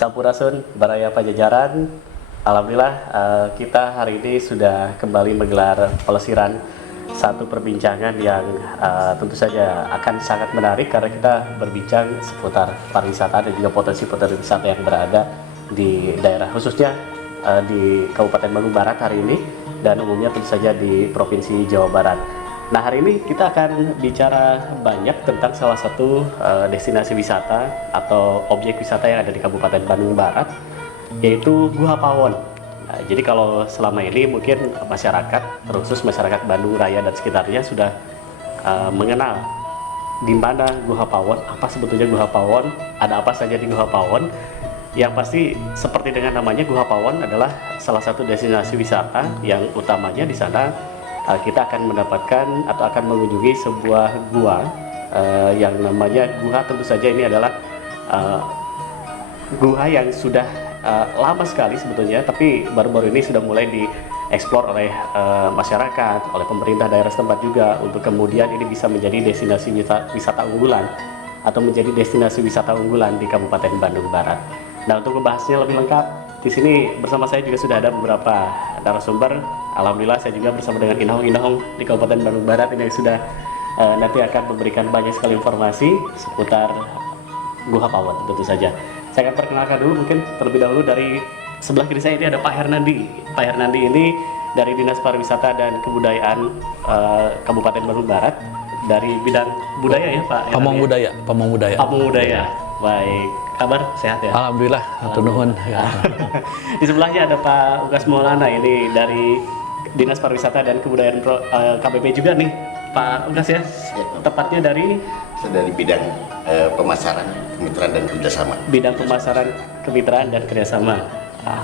Sampurasun, Baraya Pajajaran. Alhamdulillah kita hari ini sudah kembali menggelar pelesiran satu perbincangan yang tentu saja akan sangat menarik karena kita berbincang seputar pariwisata dan juga potensi-potensi wisata yang berada di daerah khususnya di Kabupaten Bandung Barat hari ini dan umumnya tentu saja di Provinsi Jawa Barat. Nah, hari ini kita akan bicara banyak tentang salah satu destinasi wisata atau objek wisata yang ada di Kabupaten Bandung Barat, yaitu Guha Pawon. Nah, jadi kalau selama ini mungkin masyarakat, terkhusus masyarakat Bandung Raya dan sekitarnya sudah mengenal di mana Guha Pawon, apa sebetulnya Guha Pawon, ada apa saja di Guha Pawon. Yang pasti seperti dengan namanya, Guha Pawon adalah salah satu destinasi wisata yang utamanya di sana kita akan mendapatkan atau akan mengunjungi sebuah gua yang namanya Guha. Tentu saja ini adalah gua yang sudah lama sekali sebetulnya, tapi baru-baru ini sudah mulai dieksplor oleh masyarakat, oleh pemerintah daerah setempat juga, untuk kemudian ini bisa menjadi destinasi wisata unggulan atau menjadi destinasi wisata unggulan di Kabupaten Bandung Barat. Nah, untuk membahasnya lebih lengkap, di sini bersama saya juga sudah ada beberapa narasumber. Alhamdulillah saya juga bersama dengan Inahong di Kabupaten Bandung Barat ini sudah nanti akan memberikan banyak sekali informasi seputar Guha Pawon tentu saja. Saya akan perkenalkan dulu mungkin terlebih dahulu dari sebelah kiri saya ini ada Pak Hernandi. Pak Hernandi ini dari Dinas Pariwisata dan Kebudayaan Kabupaten Bandung Barat dari bidang budaya ya Pak Hernandi. Pamong budaya. Baik, kabar sehat ya? Alhamdulillah, hatur nuhun. Di sebelahnya ada Pak Ugas Maulana ini dari Dinas Pariwisata dan Kebudayaan KBP juga nih, Pak Ugas ya. Tepatnya dari bidang pemasaran, kemitraan dan kerjasama. Bidang pemasaran, kemitraan dan kerjasama.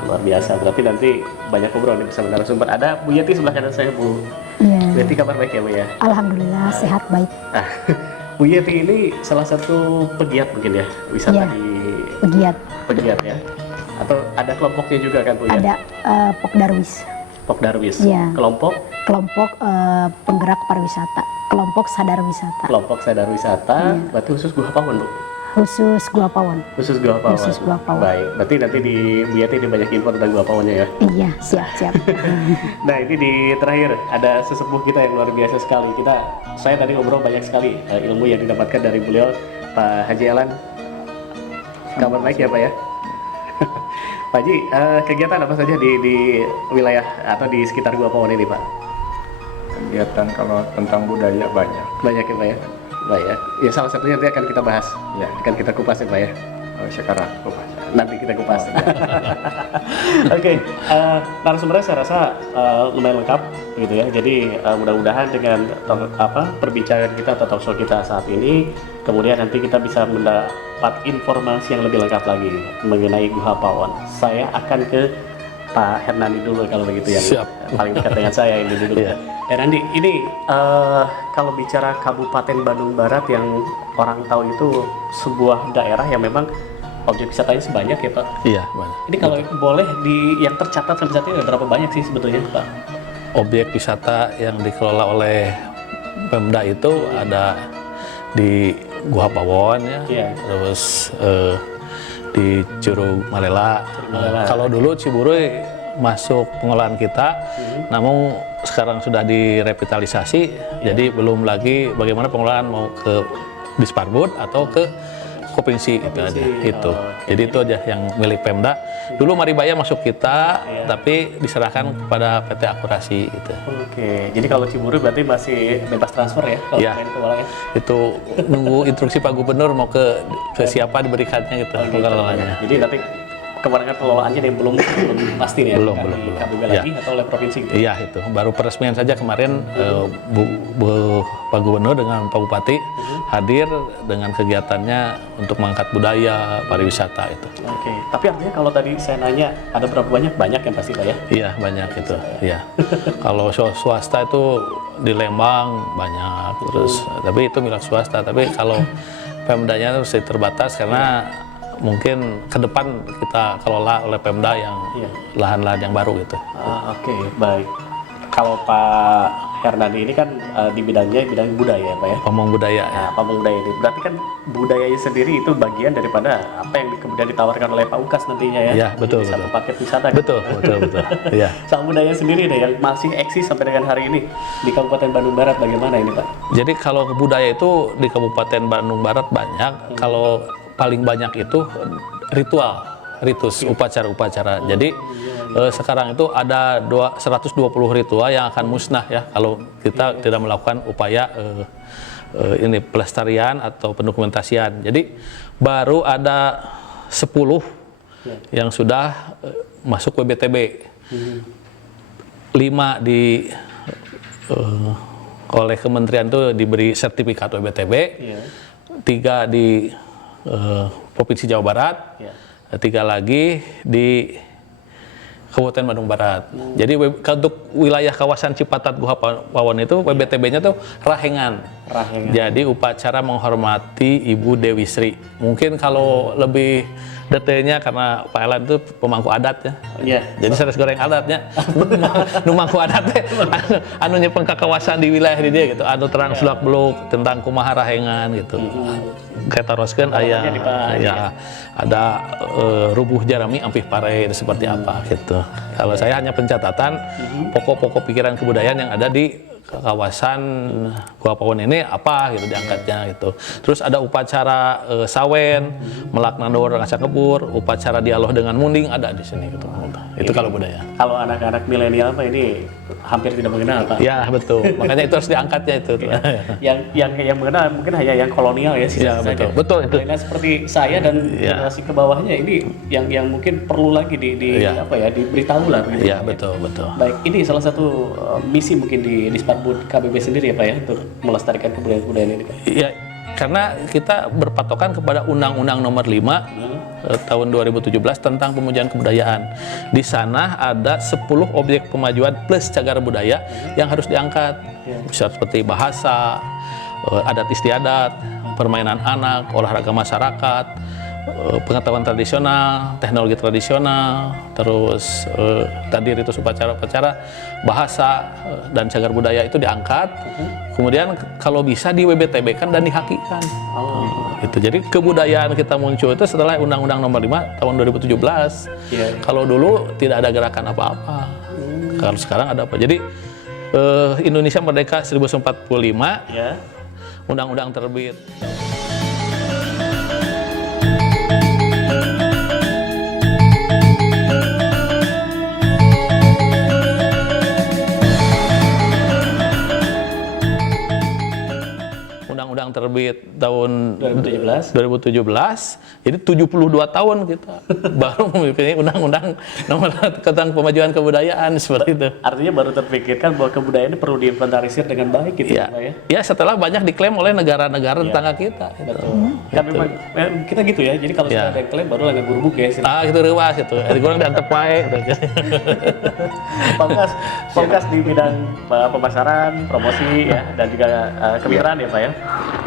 Luar biasa. Berarti nanti banyak ngobrol nih bersama narasumber. Ada Bu Yeti sebelah kanan saya, Bu. Iya. Bu Yeti kabar baik ya, Bu ya? Alhamdulillah sehat baik. Bu Yeti ini salah satu pegiat mungkin ya wisata Iya, di pegiat ya, atau ada kelompoknya juga kan Bu ya? ada Pokdarwis. Pokdarwis. Iya. Kelompok Penggerak pariwisata, kelompok sadar wisata. Iya. Berarti khusus Guha Pawon, Bu? Khusus Guha Pawon. Khusus Guha Pawon. Khusus Guha Pawon. Baik, berarti nanti di Bu Yeti ini banyak info tentang Guha Pawonnya ya. Iya, siap. Nah, ini di terakhir ada sesepuh kita yang luar biasa sekali. Saya tadi ngobrol banyak sekali ilmu yang didapatkan dari beliau, Pak Haji Elan. Kabar baik ya Pak ya? Pak Haji, kegiatan apa saja di wilayah atau di sekitar Guha Pawon ini Pak? Kegiatan kalau tentang budaya banyak. Banyak ya Pak ya? Baik ya, salah satunya nanti akan kita bahas, Ya. akan kita kupas ya Pak ya? Sekarang kupas. Nanti kita kupas. Oke, narasumbernya saya rasa lumayan lengkap gitu ya. Jadi mudah-mudahan dengan perbincangan kita atau talk show kita saat ini, kemudian nanti kita bisa mendapat informasi yang lebih lengkap lagi mengenai Guha Pawon. Saya akan ke Pak Hernandi dulu kalau begitu ya. Siap. Paling dekat dengan saya ini dulu. Iya. Hernandi, ini kalau bicara Kabupaten Bandung Barat yang orang tahu itu sebuah daerah yang memang objek wisatanya sebanyak ya Pak. Iya, banyak. Ini kalau boleh yang tercatat sampai saat ini ada berapa banyak sih sebetulnya Pak? Objek wisata yang dikelola oleh Pemda itu ada di Guha Pawon ya. Iya. Terus di Curug Malela. Malela. Kalau dulu Ciburuy masuk pengelolaan kita, namun sekarang sudah direvitalisasi, jadi belum lagi bagaimana pengelolaan mau ke Disparbud atau ke Provinsi itu aja. Itu. Okay. Jadi itu aja yang milik Pemda. Dulu Maribaya masuk kita, Iya. tapi diserahkan kepada PT Akurasi gitu. Oke, jadi kalau Ciburu berarti masih bebas transfer ya kalau Iya. main ke Walanya? Itu nunggu instruksi Pak Gubernur mau ke siapa diberikannya gitu Oh, gitu. pengelolaannya. Jadi nanti kewenangan pengelolaannya yang belum pasti nih ya? Belum. Di KBB Ya. lagi atau oleh provinsi gitu? Iya, itu baru peresmian saja kemarin Pak Gubernur dengan Pak Bupati hadir dengan kegiatannya untuk mengangkat budaya pariwisata itu. Oke, tapi artinya kalau tadi saya nanya ada berapa banyak? Banyak yang pasti Pak ya? Iya, banyak itu. Iya. Kalau swasta itu di Lembang banyak, terus tapi itu milik swasta. Tapi kalau Pemdanya itu terbatas karena mungkin ke depan kita kelola oleh Pemda yang Iya. lahan-lahan yang baru gitu. Oke, baik. Kalau Pak Hernandi ini kan di bidang budaya ya Pak ya. Pamong budaya. Ya. Nah, pamong budaya ini berarti kan budayanya sendiri itu bagian daripada apa yang kemudian ditawarkan oleh Pak Ukas nantinya ya. Iya, betul, Jadi satu betul. paket wisata. Betul. Iya. Sang budaya sendiri deh yang masih eksis sampai dengan hari ini di Kabupaten Bandung Barat bagaimana ini Pak? Jadi kalau budaya itu di Kabupaten Bandung Barat banyak. Kalau paling banyak itu ritus, upacara-upacara. Jadi sekarang itu ada 120 ritual yang akan musnah ya kalau kita tidak melakukan upaya ini pelestarian atau pendokumentasian. Jadi baru ada 10 yang sudah masuk WBTB. 5 oleh kementerian itu diberi sertifikat WBTB. 3 di Provinsi Jawa Barat. 3 lagi di Kabupaten Bandung Barat. Jadi untuk wilayah kawasan Cipatat Guha Pawon itu WBTB-nya tuh Rahengan. Jadi upacara menghormati Ibu Dewi Sri. Mungkin kalau lebih detailnya karena Pak Elan itu pemangku adat ya. Iya. Jadi sanes goreng adatnya. Nu mangku adat teh anu nyepeng ka kawasan di wilayah di dia gitu. Anu terang selak-beluk tentang kumaha rahengan gitu. Kita teruskan aya ya ada rubuh jarami ampih pare seperti apa gitu. Kalau saya hanya pencatatan pokok-pokok pikiran kebudayaan yang ada di kawasan Gua Pawon ini apa gitu diangkatnya gitu. Terus ada upacara sawen, melakna dor ngasa kebur, upacara dialog dengan munding ada di sini gitu. Itu kalau budaya. Kalau anak-anak milenial Pak ini hampir tidak mengenal Pak. Ya betul. Makanya itu harus diangkatnya itu. yang mengenal mungkin hanya yang kolonial ya Ya betul. Betul itu. Milenial seperti saya dan generasi ke bawahnya ini yang mungkin perlu lagi diberitahu lah gitu. Iya betul. Baik, ini salah satu misi mungkin di Disparbud KBB sendiri ya Pak ya untuk melestarikan kebudayaan-kebudayaan ini Pak. Iya, karena kita berpatokan kepada Undang-Undang Nomor 5 tahun 2017 tentang pemujaan kebudayaan. Di sana ada 10 objek pemajuan plus cagar budaya yang harus diangkat. Bisa seperti bahasa, adat istiadat, permainan anak, olahraga masyarakat, pengetahuan tradisional, teknologi tradisional, terus tadi ritus upacara-upacara, bahasa dan cagar budaya itu diangkat. Kemudian kalau bisa di WBTB kan dan dihakikan. Gitu. Jadi kebudayaan kita muncul itu setelah Undang-Undang Nomor 5 tahun 2017. Kalau dulu tidak ada gerakan apa-apa. Kalau sekarang ada apa? Jadi Indonesia merdeka 1945, Undang-Undang terbit. Undang-undang terbit tahun 2017. Jadi 72 tahun kita baru memiliki undang-undang nomor tentang pemajuan kebudayaan seperti itu. Artinya baru terpikirkan bahwa kebudayaan ini perlu diinventarisir dengan baik gitu ya. Pak ya. Ya setelah banyak diklaim oleh negara-negara tetangga kita. Betul. Kan memang kita gitu ya. Jadi kalau sudah ada yang klaim baru lagi gurbuk ya. Gitu rewas itu. Jadi kurang diantep wae. Pangkas di bidang pemasaran, promosi ya dan juga kemitraan ya Pak ya.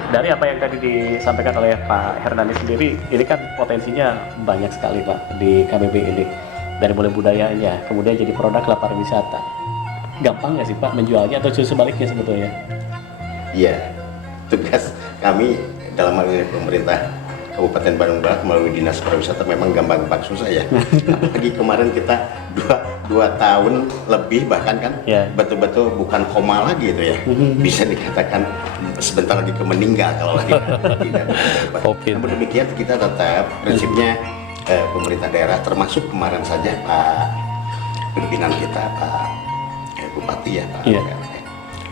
Dari apa yang tadi disampaikan oleh Pak Hernandi sendiri, ini kan potensinya banyak sekali Pak di KBB ini. Dari mulai budayanya, kemudian jadi produk lah pariwisata. Gampang nggak sih Pak menjualnya atau justru sebaliknya sebetulnya? Iya, tugas kami dalam hal ini pemerintah Kabupaten Bandung Barat melalui Dinas Pariwisata memang gampang-gampang susah ya. Apalagi kemarin kita dua tahun lebih bahkan kan betul-betul bukan koma lagi itu ya. Bisa dikatakan sebentar lagi ke meninggal kalau lagi tidak. Namun demikian kita tetap prinsipnya pemerintah daerah termasuk kemarin saja Pak pimpinan kita Pak Bupati ya Pak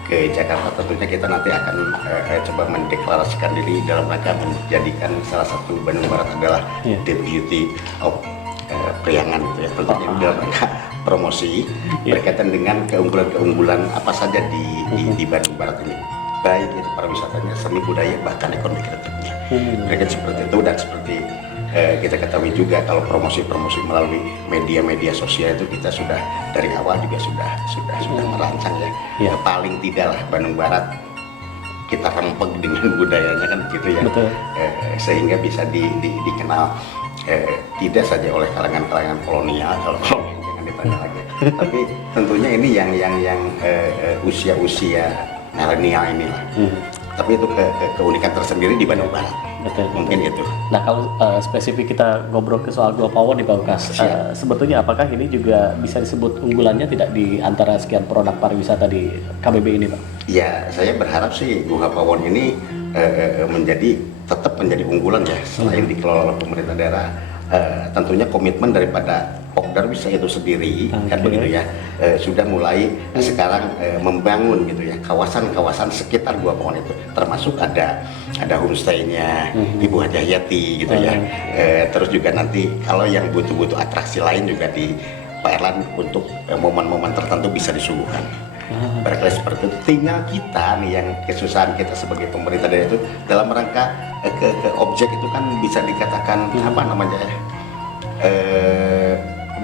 ke Jakarta, tentunya kita nanti akan coba mendeklarasikan diri dalam rangka menjadikan salah satu Bandung Barat adalah Deputy of Priangan gitu ya, tentunya dalam rangka promosi berkaitan dengan keunggulan-keunggulan apa saja di Bandung Barat ini, baik itu pariwisatanya, seni budaya, bahkan ekonomi kreatifnya. Mereka seperti itu, dan seperti kita ketahui juga kalau promosi-promosi melalui media-media sosial itu kita sudah dari awal juga sudah merancang ya. Paling tidak lah Bandung Barat kita rempeng dengan budayanya kan gitu ya. Sehingga bisa dikenal tidak saja oleh kalangan kolonial, kalau jangan ditanya lagi. Tapi tentunya ini yang usia-usia milenial inilah. Tapi itu keunikan tersendiri di Bandung Barat. Betul. Mungkin itu. Nah kalau spesifik kita ngobrol ke soal Gua Pawon di Pak Ukas, sebetulnya apakah ini juga bisa disebut unggulannya tidak di antara sekian produk pariwisata di KBB ini, Pak? Ya, saya berharap sih Gua Pawon ini tetap menjadi unggulan ya, selain dikelola oleh pemerintah daerah. Tentunya komitmen daripada Pokdarwis itu sendiri kan begitu ya, sudah mulai sekarang membangun gitu ya kawasan-kawasan sekitar Gua Pawon itu, termasuk ada homestay-nya Ibu Hajah Yati gitu ya. Terus juga nanti kalau yang butuh-butuh atraksi lain juga di Pak Erlan untuk momen-momen tertentu bisa disuguhkan. Barangkali seperti itu. Tinggal kita nih yang kesusahan kita sebagai pemerintah daerah itu dalam rangka ke objek itu kan bisa dikatakan apa namanya ya,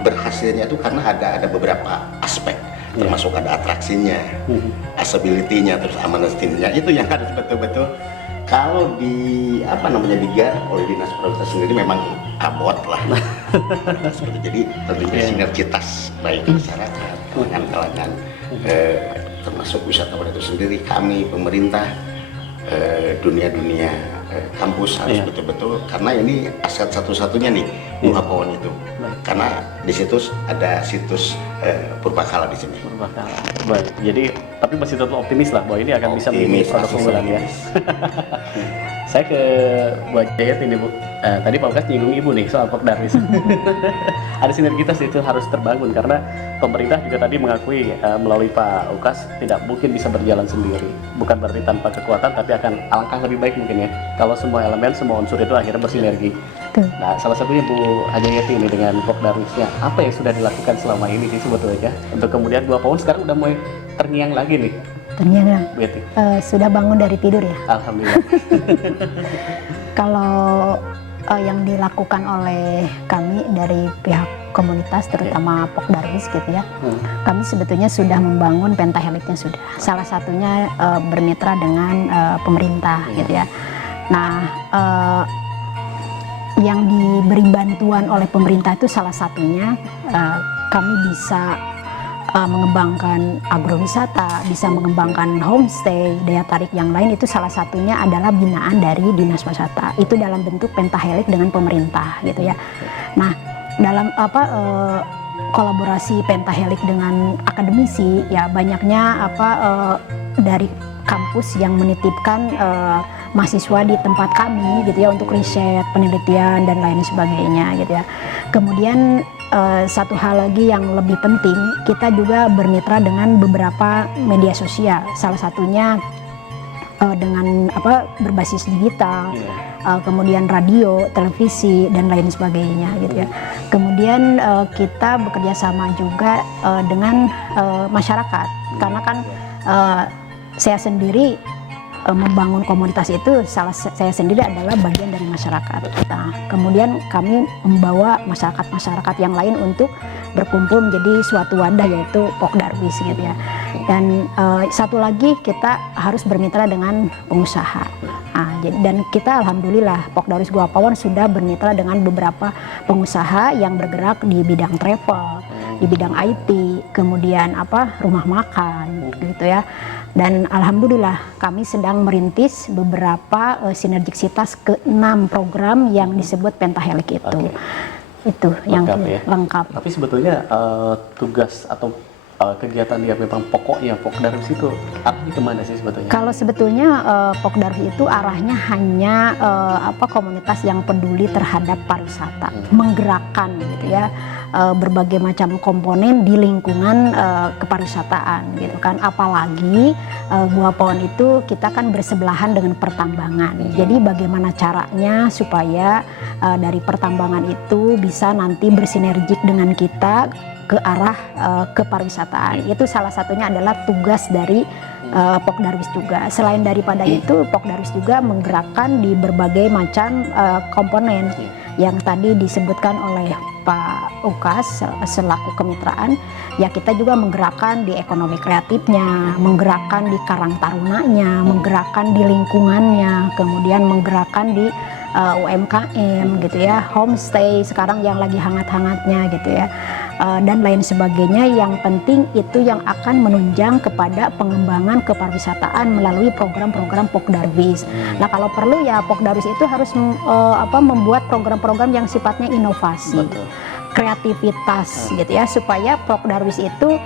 berhasilnya itu karena ada beberapa aspek, termasuk ada atraksinya, accessibility-nya, terus amenities-nya, itu yang harus betul-betul kalau digarap oleh dinas pariwisata sendiri memang abot lah. Seperti jadi tentunya sinergitas baik masyarakat, kalangan-kalangan, termasuk wisatawan itu sendiri, kami pemerintah, dunia kampus harus betul-betul, karena ini aset satu-satunya nih Gua Pawon itu. Karena di situ ada situs purbakala di sini. Purbakala. Baik. Jadi tapi masih tetap optimis lah bahwa ini akan bisa menjadi Optimis, produk masih unggulan ya. optimis. Saya ke Bu Jayat ini Bu. Tadi Pak Ukas nyinggung Ibu nih soal Pokdarwis. Ada sinergitas itu harus terbangun karena pemerintah juga tadi mengakui melalui Pak Ukas tidak mungkin bisa berjalan sendiri. Bukan berarti tanpa kekuatan, tapi akan alangkah lebih baik mungkin ya kalau semua elemen, semua unsur itu akhirnya bersinergi. Nah, salah satunya Bu Hajayati ini dengan Pokdarwisnya, apa yang sudah dilakukan selama ini sih sebetulnya untuk kemudian Gua Pawon sekarang udah mulai terngiang lagi nih, Ternyata Bu Yati? sudah bangun dari tidur ya. Alhamdulillah. Kalau yang dilakukan oleh kami dari pihak komunitas, terutama Pokdarwis gitu ya, kami sebetulnya sudah membangun pentaheliknya sudah. Salah satunya bermitra dengan pemerintah gitu ya. Nah, yang diberi bantuan oleh pemerintah itu salah satunya kami bisa mengembangkan agrowisata, bisa mengembangkan homestay, daya tarik yang lain, itu salah satunya adalah binaan dari Dinas Wisata. Itu dalam bentuk pentahelik dengan pemerintah gitu ya. Nah, dalam kolaborasi pentahelik dengan akademisi ya, banyaknya dari kampus yang menitipkan mahasiswa di tempat kami gitu ya untuk riset, penelitian dan lain sebagainya gitu ya. Kemudian satu hal lagi yang lebih penting, kita juga bermitra dengan beberapa media sosial. Salah satunya dengan berbasis digital, kemudian radio, televisi dan lain sebagainya gitu ya. Kemudian kita bekerja sama juga dengan masyarakat, karena kan saya sendiri membangun komunitas itu, saya sendiri adalah bagian dari masyarakat. Nah, kemudian kami membawa masyarakat yang lain untuk berkumpul menjadi suatu wadah, yaitu Pokdarwis gitu ya. Dan satu lagi, kita harus bermitra dengan pengusaha. Nah, dan kita alhamdulillah Pokdarwis Gua Pawon sudah bermitra dengan beberapa pengusaha yang bergerak di bidang travel, di bidang IT, kemudian rumah makan gitu ya. Dan alhamdulillah kami sedang merintis beberapa sinergisitas ke-6 program yang disebut pentahelik itu. Itu yang lengkap. Tapi sebetulnya tugas atau kegiatan yang memang pokoknya Pokdarwis itu arahnya kemana sih sebetulnya? Kalau sebetulnya Pokdarwis itu arahnya hanya komunitas yang peduli terhadap pariwisata, menggerakkan gitu ya berbagai macam komponen di lingkungan kepariwisataan gitu kan. Apalagi Gua Pawon itu kita kan bersebelahan dengan pertambangan. Jadi bagaimana caranya supaya dari pertambangan itu bisa nanti bersinergik dengan kita ke arah kepariwisataan. Itu salah satunya adalah tugas dari Pokdarwis juga. Selain daripada itu, Pokdarwis juga menggerakkan di berbagai macam komponen yang tadi disebutkan oleh Pak Ukas selaku kemitraan. Ya, kita juga menggerakkan di ekonomi kreatifnya, menggerakkan di Karang Tarunanya, menggerakkan di lingkungannya, kemudian menggerakkan di UMKM gitu ya, homestay sekarang yang lagi hangat-hangatnya gitu ya. dan lain sebagainya. Yang penting itu yang akan menunjang kepada pengembangan kepariwisataan melalui program-program Pokdarwis. Nah, kalau perlu ya Pokdarwis itu harus membuat program-program yang sifatnya inovasi, Betul. kreativitas gitu ya, supaya Pokdarwis itu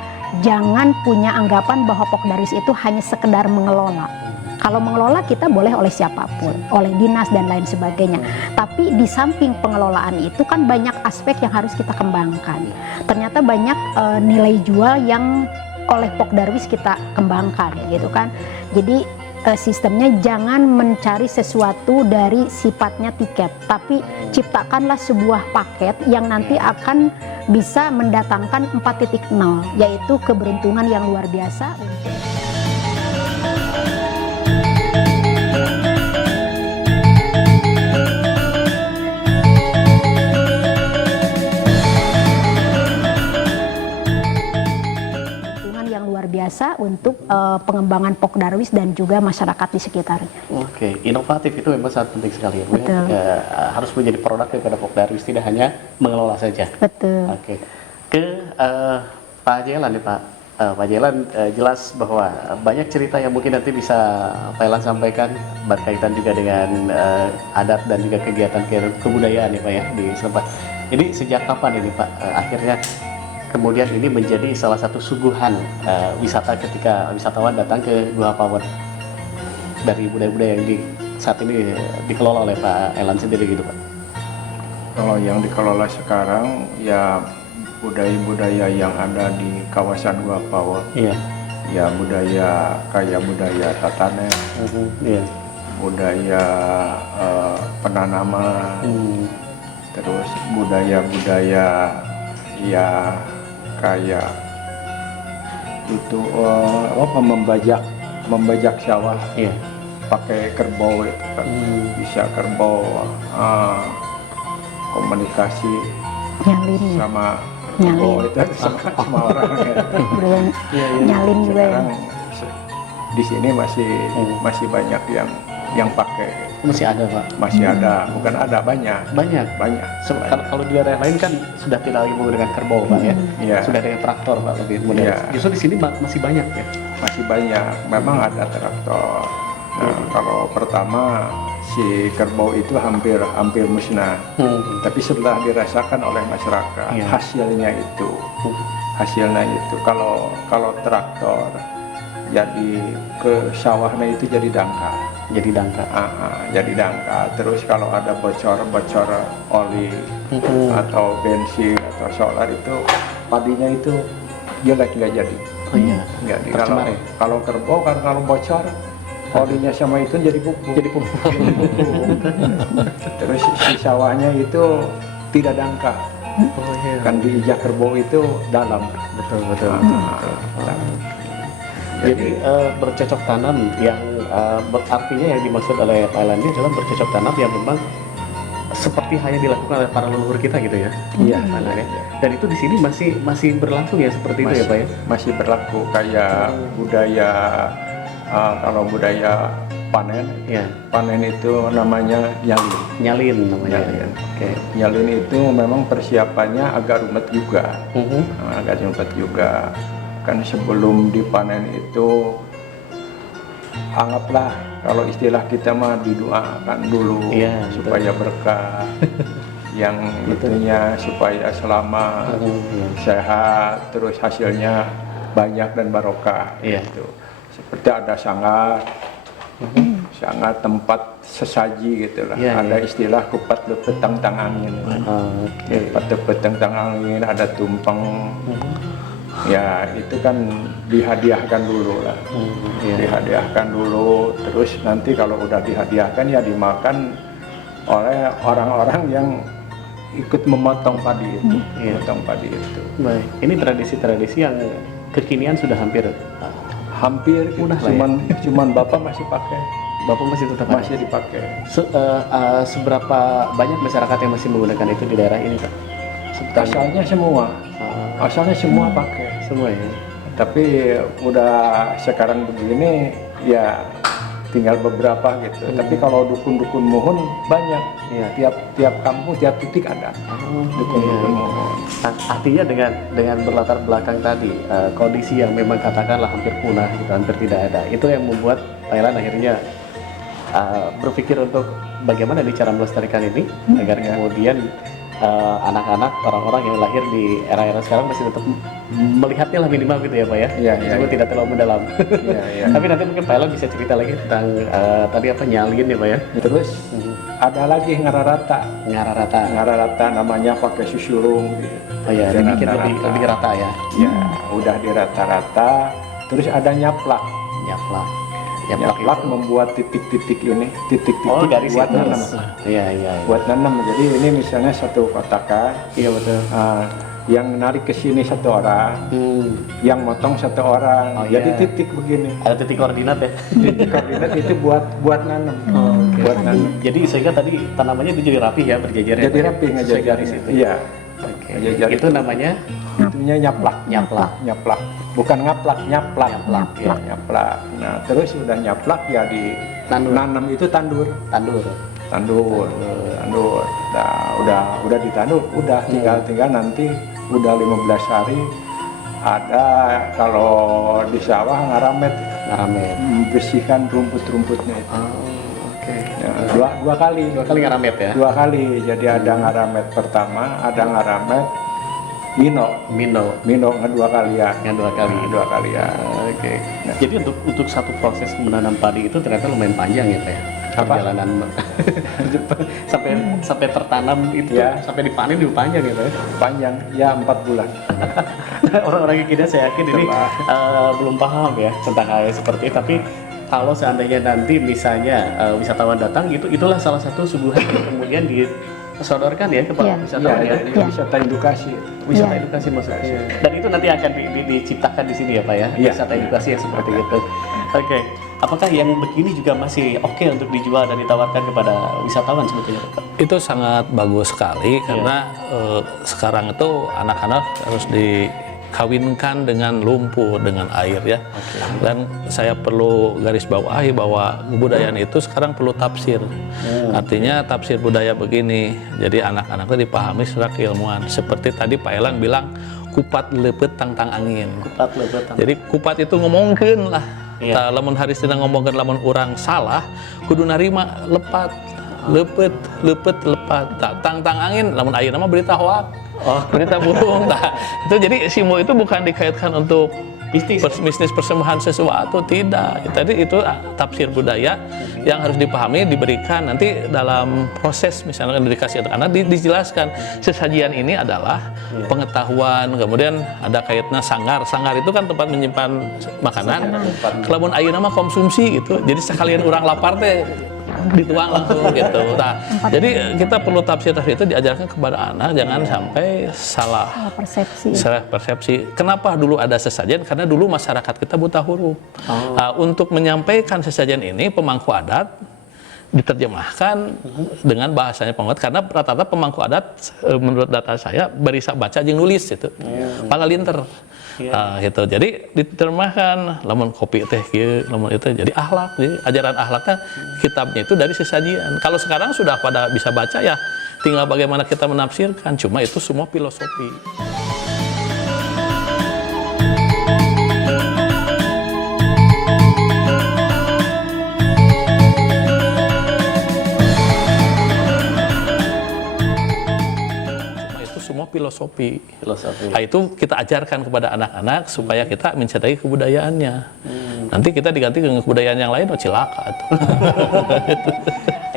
jangan punya anggapan bahwa Pokdarwis itu hanya sekedar mengelola. Kalau mengelola kita boleh oleh siapapun, oleh dinas dan lain sebagainya. Tapi di samping pengelolaan itu kan banyak aspek yang harus kita kembangkan. Ternyata banyak nilai jual yang oleh Pokdarwis kita kembangkan gitu kan. Jadi sistemnya jangan mencari sesuatu dari sifatnya tiket, tapi ciptakanlah sebuah paket yang nanti akan bisa mendatangkan 4.0, yaitu keberuntungan yang luar biasa. Keberuntungan yang luar biasa untuk pengembangan Pokdarwis dan juga masyarakat di sekitarnya. Oke, inovatif itu memang sangat penting sekali ya, Bu. Betul. Harus menjadi produk daripada Pokdarwis, tidak hanya mengelola saja. Betul. Oke, ke Pak Jelan nih Pak. Pak Jelan jelas bahwa banyak cerita yang mungkin nanti bisa Pak Elan sampaikan berkaitan juga dengan adat dan juga kegiatan kebudayaan ya Pak ya di Serempak. Ini sejak kapan ini Pak akhirnya kemudian ini menjadi salah satu suguhan wisata ketika wisatawan datang ke Gua Pawon dari budaya-budaya yang saat ini dikelola oleh Pak Elan sendiri gitu Pak? Kalau yang dikelola sekarang ya budaya-budaya yang ada di kawasan Gua Pawon. Iya. Ya budaya kayak budaya Tatanen, Iya. budaya penanaman, terus budaya-budaya ya kayak itu membajak sawah Iya. pakai kerbau itu kan. Bisa kerbau komunikasi Nyalin ya. sama Nyalin. kerbau itu sama orang ya. Budaya nyalin juga ya. Sekarang di sini masih banyak yang pakai, Masih ada Pak? masih ada, bukan ada, banyak Banyak. Kalau di daerah lain kan sudah tidak lagi menggunakan kerbau Pak ya, Iya. sudah dengan traktor Pak lebih modern. Iya. Justru di sini masih banyak ya. masih banyak, memang ada traktor. Nah, kalau pertama si kerbau itu hampir musnah, tapi setelah dirasakan oleh masyarakat, Iya. hasilnya itu kalau traktor jadi ke sawahnya itu jadi dangkal. Jadi dangkal. Jadi dangkal. Terus kalau ada bocor oli atau bensin atau solar itu padinya itu jelek, nggak jadi. Oh iya. Nggak di- Tercemar ya? kalau kerbau kan kalau bocor olinya sama itu jadi pupuk. Terus si sawahnya itu tidak dangkal. Oh iya. Kan diinjak kerbau itu dalam. Betul. Dalam. Jadi bercocok tanam yang artinya yang dimaksud oleh Pak Elan ini adalah bercocok tanam yang memang seperti hanya dilakukan oleh para leluhur kita gitu ya. Iya. Pak Elan ya. Dan itu di sini masih berlangsung ya seperti itu ya Pak ya. Masih berlaku kayak budaya kalau budaya panen. Iya. Panen itu namanya nyalin. Nyalin namanya. Nyalin. Oke. Nyalin itu memang persiapannya agak rumit juga. Agak rumit juga. Kan sebelum dipanen itu anggaplah kalau istilah kita mah didoakan dulu Iya, supaya berkah. Yang itunya supaya selamat, sehat, terus hasilnya banyak dan barokah. Iya. Gitu. Seperti ada sangat tempat sesaji gitu lah. Iya, Ada istilah kupat lepet tang angin. Kupat lepet tang angin, ada tumpeng. Ya itu kan dihadiahkan dulu lah. Iya. Dihadiahkan dulu, terus nanti kalau udah dihadiahkan ya dimakan oleh orang-orang yang ikut memotong padi itu. Memotong padi itu. Baik. Ini tradisi-tradisi yang kekinian sudah hampir Hampir Udah lah cuman Bapak masih pakai. Bapak masih tetap ada? Masih dipakai. Seberapa banyak masyarakat yang masih menggunakan itu di daerah ini Pak? Asalnya semua. Asalnya semua pakai. Semua ya. Tapi udah sekarang begini ya tinggal beberapa gitu. Tapi kalau dukun-dukun mohon banyak. Iya. Tiap kampung, tiap titik ada. Dukun-dukun mohon. Nah, artinya dengan berlatar belakang tadi kondisi yang memang katakanlah hampir punah, gitu, hampir tidak ada, itu yang membuat Pak Elan akhirnya berpikir untuk bagaimana nih cara melestarikan ini agar kemudian anak-anak, orang-orang yang lahir di era-era sekarang masih tetap melihatnya lah minimal gitu ya Pak ya, Iya, meskipun tidak terlalu mendalam. Iya, iya. Tapi nanti mungkin Pak Elan bisa cerita lagi tentang tadi apa nyalin ya Pak ya, Terus ada lagi ngararata. ngararata. Ngararata namanya pakai susurung gitu. Oh ya, Dan dibikin rata-rata. lebih rata ya, Ya, udah di rata-rata. Terus ada nyaplak. nyaplak. Nyaplak membuat titik-titik ini, titik-titik Oh, garis buat itu. nanam. Iya, iya. Buat nanam. Jadi ini misalnya satu kotakan, Iya betul. yang narik ke sini satu orang, yang motong satu orang. Oh, Jadi iya. titik begini. Ada titik koordinat ya. Titik koordinat itu buat nanam. Oke. Buat nanam. Jadi sehingga tadi tanamannya itu jadi rapi ya, berjejer. Jadi rapi sesuai ngejajar garis itu. Iya. Oke. Ngejajar Itu namanya Itunya nyaplak. nyaplak. Nyaplak. Bukan ngaplak, nyaplak. Nyaplak, ya. Nyaplak. Nah, terus udah nyaplak ya di Tandur. nanam itu tandur. Tandur. Tandur. Nah, udah ditandur, udah tinggal nanti udah 15 hari ada kalau di sawah ngaramet, Ngaramet. membersihkan rumput-rumputnya itu. Oh, oke. Ya, dua kali. Dua kali ngaramet ya. Dua kali. Jadi ada ngaramet pertama, ada ngaramet mino. Mino Dua kali ya. yang dua kali. Dua kali ya. Oke. Jadi untuk satu proses menanam padi itu ternyata lumayan panjang ya Pak ya. Apa? Perjalanan sampai tertanam itu Ya. sampai dipanen juga panjang ya Pak ya. Panjang ya 4 bulan. Orang-orang yang kita saya yakin ini belum paham ya tentang hal yang seperti itu, tapi kalau seandainya nanti misalnya wisatawan datang itulah salah satu suguhan yang kemudian disodorkan ya kepada Iya. wisatawan ya. Ini wisata edukasi. Wisata Iya. edukasi maksudnya. Dan itu nanti akan diciptakan di sini ya Pak ya. Iya. Wisata edukasi yang seperti itu. Oke. Apakah yang begini juga masih oke untuk dijual dan ditawarkan kepada wisatawan sebetulnya Pak? Itu sangat bagus sekali karena sekarang itu anak-anak harus dikawinkan dengan lumpur, dengan air ya. Dan saya perlu garis bawahi bahwa kebudayaan itu sekarang perlu tafsir. Artinya tafsir budaya begini. Jadi anak-anaknya dipahami secara keilmuan. Seperti tadi Pak Elan bilang kupat lepet tangtang angin. Kupat lebet. Jadi kupat itu ngomongkeun lah. Iya. Tah lamun haris tina ngomongkeun lamun urang salah, kudu narima lepat, lepet, lepat. Tah tangtang angin lamun ayeuna mah berita hoak. Berita bohong. Tah itu jadi simo itu bukan dikaitkan untuk bisnis persembahan sesuatu, tidak. Tadi itu tafsir budaya yang harus dipahami, diberikan nanti dalam proses misalnya dikasih anak-anak dijelaskan sesajian ini adalah pengetahuan, kemudian ada kaitnya sanggar itu kan tempat menyimpan makanan. Lamun ayeuna mah konsumsi gitu, jadi sekalian orang lapar teh dituang langsung gitu. Nah, jadi kita perlu tafsir itu diajarkan kepada anak, jangan sampai salah persepsi. salah persepsi. Kenapa dulu ada sesajen? Karena dulu masyarakat kita buta huruf. Nah, untuk menyampaikan sesajen ini pemangku adat diterjemahkan dengan bahasanya pemangku adat, karena rata-rata pemangku adat menurut data saya bisa baca jeung nulis gitu. Pangalinter. Gitu. Jadi diterjemahkan lamun kopi teh kieu, lamun itu jadi akhlak. Jadi ajaran akhlaknya kitabnya itu dari sesajian. Kalau sekarang sudah pada bisa baca ya, tinggal bagaimana kita menafsirkan. Cuma itu semua filosofi. Filosofi. Nah, itu kita ajarkan kepada anak-anak supaya kita mencintai kebudayaannya. Nanti kita diganti dengan kebudayaan yang lain, cilaka.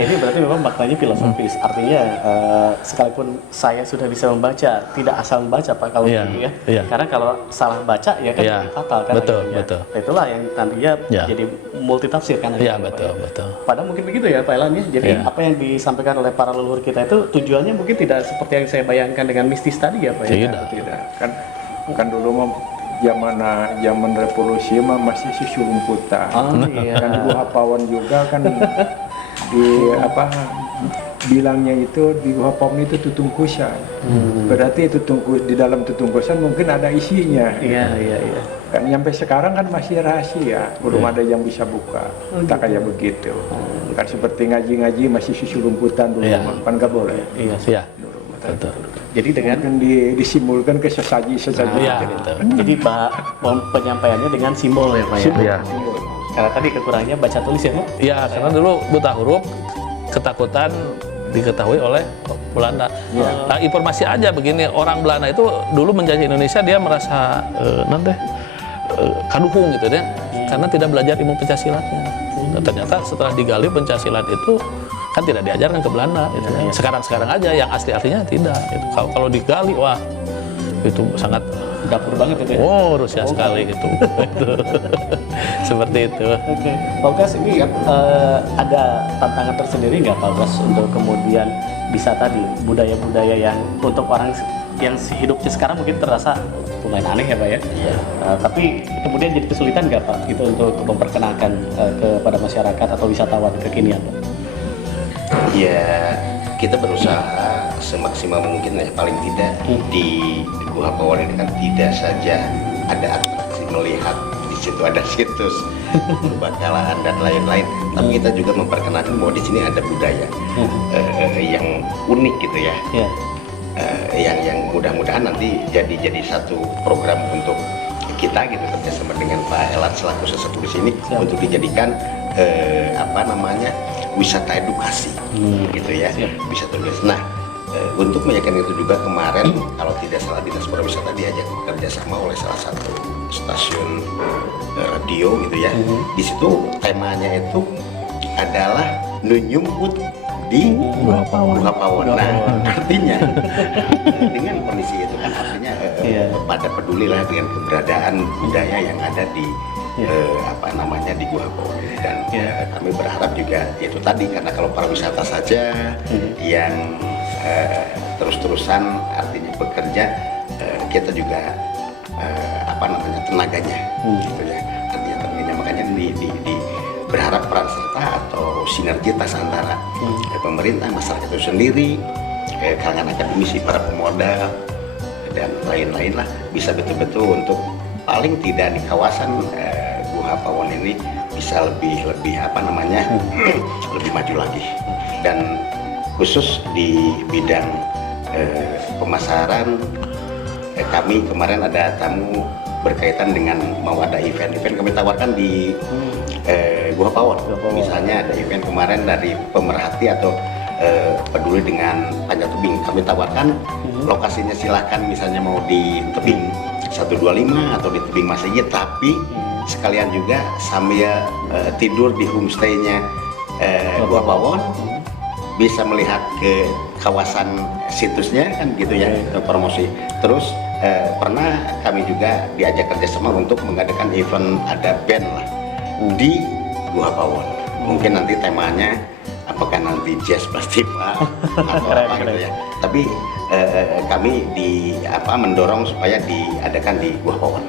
Ini berarti memang maknanya filosofis. Artinya sekalipun saya sudah bisa membaca, tidak asal membaca Pak kalau begitu ya. Iya. Karena kalau salah baca ya kan jadi fatal kan. Betul, akhirnya. betul. Nah, itulah yang nantinya jadi multitafsir kan. Iya, akhirnya, betul, Pak, ya. betul. Padahal mungkin begitu ya Pak Elan ya. Jadi apa yang disampaikan oleh para leluhur kita itu tujuannya mungkin tidak seperti yang saya bayangkan dengan mistis tadi ya Pak ya. Tidak. Kan dulu mah zaman revolusi mah masih susu lumputan. Oh iya. Kan Ibu Hapawan juga kan di bilangnya itu di Hapawan itu tutung kusan. Berarti di dalam tutung kusan mungkin ada isinya. Iya. Kan sampai sekarang kan masih rahasia, belum ada yang bisa buka. Tak kayak begitu. Kan seperti ngaji-ngaji masih susu lumputan dulu, kan nggak boleh. Iya. Iya. Betul. Jadi dengan Mungkin disimulkan ke sesaji-sesaji. Iya, gitu. gitu. jadi penyampaiannya dengan simbol ya Pak ya. Iya. Karena tadi kekurangannya baca tulis ya Pak. Iya, karena dulu buta huruf, ketakutan diketahui oleh Belanda. Nah, informasi aja begini, orang Belanda itu dulu menjajah Indonesia, dia merasa kaduhung gitu ya, karena tidak belajar ilmu pencaksilatnya. Dan ternyata setelah digali pencasilat itu kan tidak diajarkan ke Belanda. Gitu. Sekarang aja, yang asli-aslinya tidak. Gitu. Kalau digali, wah itu sangat Dapur banget itu ya. oh Rusia sekali itu. Seperti itu. Oke, Pak Ukas, ini ada tantangan tersendiri nggak Pak Ukas untuk kemudian bisa tadi budaya-budaya yang untuk orang yang hidupnya sekarang mungkin terasa lumayan aneh ya Pak ya? Iya. Tapi kemudian jadi kesulitan nggak Pak itu untuk memperkenalkan kepada masyarakat atau wisatawan kekinian Pak? Ya, kita berusaha semaksimal mungkin ya, paling tidak di Gua Pawon ini kan tidak saja ada atraksi melihat, di situ ada situs bakalaan dan lain-lain, tapi kita juga memperkenalkan bahwa di sini ada budaya yang unik gitu ya. Yang mudah-mudahan nanti jadi satu program untuk kita gitu, kerjasama dengan Pak Elat selaku sesepuh di sini untuk dijadikan wisata edukasi gitu ya. Wisata edukasi. Nah, untuk meyakinkan itu juga kemarin kalau tidak salah Dinas Pariwisata diajak kerjasama oleh salah satu stasiun radio gitu ya. Di situ temanya itu adalah nunyumput di Gua Pawon. Nah, artinya dengan kondisi itu kan artinya pada peduli lah dengan keberadaan budaya yang ada di di Gua Pawon. Dan kami berharap juga itu tadi, karena kalau pariwisata saja yang terus-terusan artinya bekerja, kita juga tenaganya gitu ya, artinya tenaganya, makanya di berharap peran serta atau sinergitas antara pemerintah, masyarakat itu sendiri, kalangan akademisi, para pemodal dan lain-lain lah, bisa betul-betul untuk paling tidak di kawasan Gua Pawon ini bisa lebih lebih maju lagi. Dan khusus di bidang pemasaran, kami kemarin ada tamu berkaitan dengan mau ada event kami tawarkan di Gua Pawon. Misalnya ada event kemarin dari pemerhati atau peduli dengan panjat tebing, kami tawarkan lokasinya, silahkan misalnya mau di tebing 125 atau di tebing Masjid, tapi sekalian juga sambil tidur di homestay-nya Gua Pawon, bisa melihat ke kawasan situsnya kan gitu ya, promosi. Terus pernah kami juga diajak kerjasama untuk mengadakan event, ada band lah di Gua Pawon. Mungkin nanti temanya apakah nanti jazz festival atau apa gitu ya. Tapi kami mendorong supaya diadakan di Gua Pawon.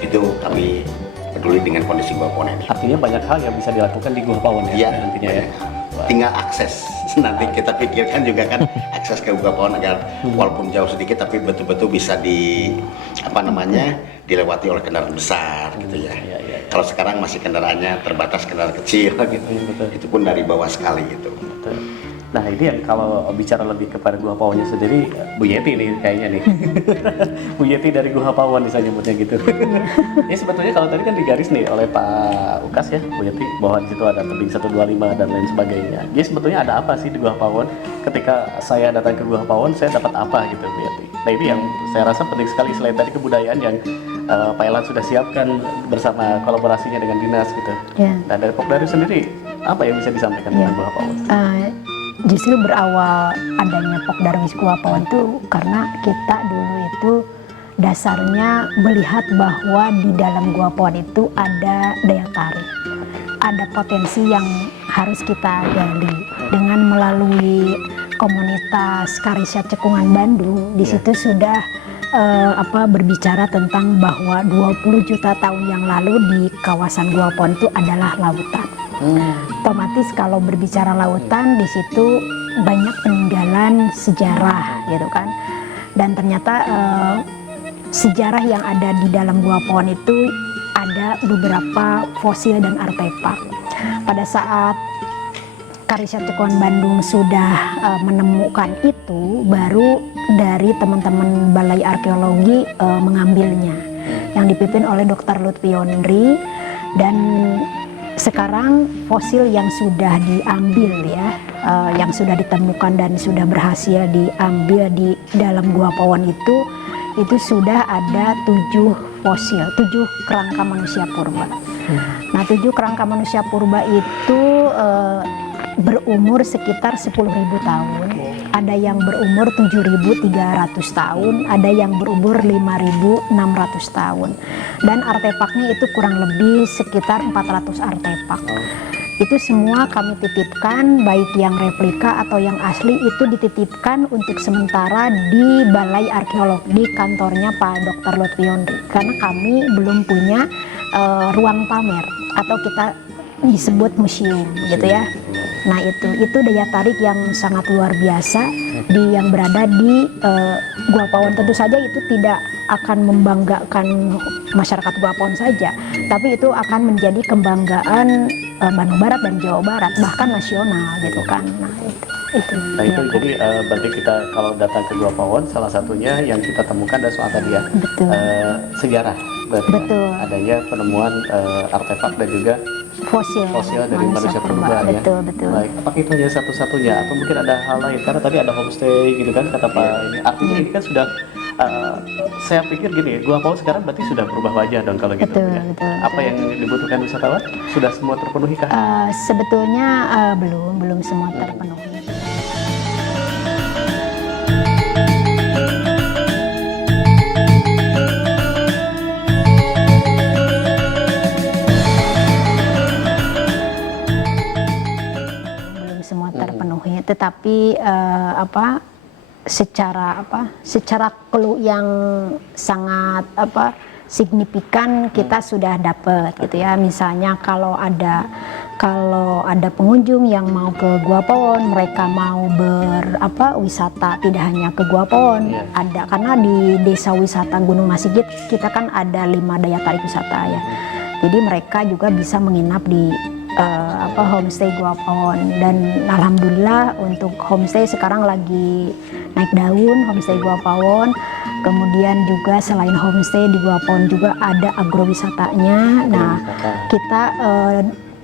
Itu kami peduli dengan kondisi Gua Pawon ini. Artinya banyak hal yang bisa dilakukan di Gua Pawon ya, nantinya ya. Tinggal akses. Nanti kita pikirkan juga kan akses ke Gua Pawon agar walaupun jauh sedikit tapi betul-betul bisa dilewati oleh kendaraan besar gitu ya. Kalau sekarang masih kendaraannya terbatas, kendaraan kecil gitu. Itu pun dari bawah sekali gitu. Nah ini yang kalau bicara lebih kepada Gua Pawonnya sendiri, Bu Yeti nih kayaknya nih. Bu Yeti dari Gua Pawon bisa nyebutnya gitu. Ya sebetulnya kalau tadi kan digaris nih oleh Pak Ukas ya, Bu Yeti, bahwa di situ ada tebing 125 dan lain sebagainya. Jadi sebetulnya ada apa sih di Gua Pawon? Ketika saya datang ke Gua Pawon, saya dapat apa gitu Bu Yeti? Nah ini yang saya rasa penting sekali, selain tadi kebudayaan yang Pak Elan sudah siapkan bersama kolaborasinya dengan dinas gitu. Nah dari Pokdaru sendiri, apa yang bisa disampaikan tentang Gua Pawon? Justru berawal adanya Pokdarwis Gua Pawon itu karena kita dulu itu dasarnya melihat bahwa di dalam Gua Pawon itu ada daya tarik, ada potensi yang harus kita gali dengan melalui komunitas Karisyat Cekungan Bandung. Di situ sudah berbicara tentang bahwa 20 juta tahun yang lalu di kawasan Gua Pawon itu adalah lautan. Otomatis kalau berbicara lautan, di situ banyak peninggalan sejarah gitu kan. Dan ternyata sejarah yang ada di dalam Gua Pawon itu ada beberapa fosil dan artefak. Pada saat Kariset Cekuan Bandung sudah menemukan itu, baru dari teman-teman Balai Arkeologi mengambilnya, yang dipimpin oleh Dr. Lutfi Yondri. Dan sekarang fosil yang sudah diambil ya, yang sudah ditemukan dan sudah berhasil diambil di dalam Gua Pawon itu sudah ada 7 fosil, 7 kerangka manusia purba. Nah, 7 kerangka manusia purba itu berumur sekitar 10.000 tahun, ada yang berumur 7.300 tahun, ada yang berumur 5.600 tahun, dan artefaknya itu kurang lebih sekitar 400 artefak. Itu semua kami titipkan, baik yang replika atau yang asli, itu dititipkan untuk sementara di Balai Arkeologi, di kantornya Pak Dr. Lutfi Yondri, karena kami belum punya ruang pamer atau kita disebut museum gitu ya. Nah, itu daya tarik yang sangat luar biasa yang berada di Gua Pawon. Tentu saja itu tidak akan membanggakan masyarakat Gua Pawon saja, tapi itu akan menjadi kebanggaan Bandung Barat dan Jawa Barat, bahkan nasional gitu kan. Nah, itu. Nah itu jadi berarti kita kalau datang ke Gua Pawon, salah satunya yang kita temukan adalah soal tadi ya, Betul. sejarah berarti ya. Betul. Adanya penemuan artefak dan juga fosil dari manusia purba ya. Betul. Baik, apakah itu hanya satu-satunya atau mungkin ada hal lain? Karena tadi ada homestay gitu kan kata Pak ini. Artinya ini kan sudah saya pikir gini, Gua Pawon sekarang berarti sudah berubah wajah dong kalau gitu Betul, ya. betul. Apa yang dibutuhkan wisatawan sudah semua terpenuhi kah? Sebetulnya belum semua terpenuhi. Terpenuhi, tetapi secara clue yang sangat signifikan kita sudah dapat gitu ya. Misalnya kalau ada pengunjung yang mau ke Gua Pawon, mereka mau wisata tidak hanya ke Gua Pawon, ada, karena di Desa Wisata Gunung Masigit kita kan ada 5 daya tarik wisata ya. Jadi mereka juga bisa menginap di homestay Gua Pawon, dan alhamdulillah untuk homestay sekarang lagi naik daun, homestay Gua Pawon. Kemudian juga selain homestay di Gua Pawon juga ada agrowisatanya. Nah, kita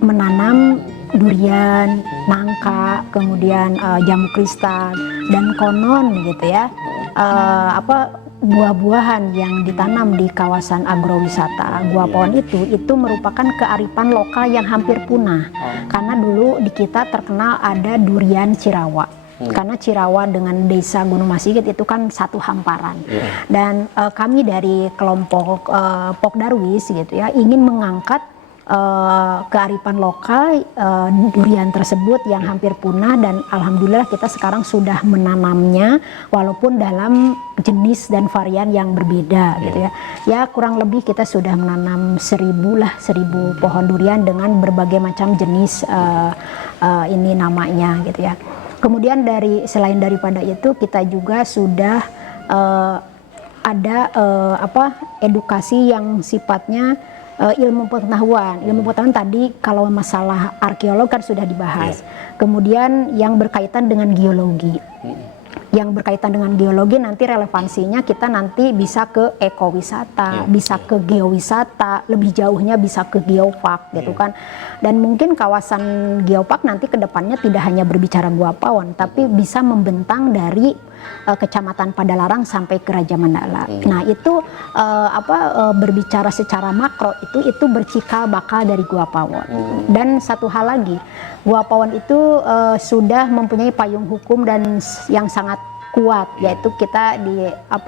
menanam durian, nangka, kemudian jambu kristal, dan konon gitu ya, buah-buahan yang ditanam di kawasan agrowisata Gua Pawon itu merupakan kearifan lokal yang hampir punah. Karena dulu di kita terkenal ada durian Cirawa. Karena Cirawa dengan Desa Gunung Masigit itu kan satu hamparan. Dan kami dari kelompok Pok Darwis gitu ya ingin mengangkat kearifan lokal durian tersebut yang hampir punah, dan alhamdulillah kita sekarang sudah menanamnya walaupun dalam jenis dan varian yang berbeda gitu ya. Ya kurang lebih kita sudah menanam 1.000 pohon durian dengan berbagai macam jenis ini namanya gitu ya. Kemudian selain daripada itu kita juga sudah ada edukasi yang sifatnya ilmu pengetahuan tadi. Kalau masalah arkeolog kan sudah dibahas. Kemudian yang berkaitan dengan geologi. Yang berkaitan dengan geologi nanti relevansinya kita nanti bisa ke ekowisata, bisa ke geowisata, lebih jauhnya bisa ke geopark gitu kan. Dan mungkin kawasan geopark nanti kedepannya tidak hanya berbicara Gua Pawon, tapi bisa membentang dari Kecamatan Padalarang sampai ke Raja Mandala. Nah itu berbicara secara makro itu bercikal bakal dari Gua Pawon. Dan satu hal lagi, Gua Pawon itu sudah mempunyai payung hukum dan yang sangat kuat, yaitu kita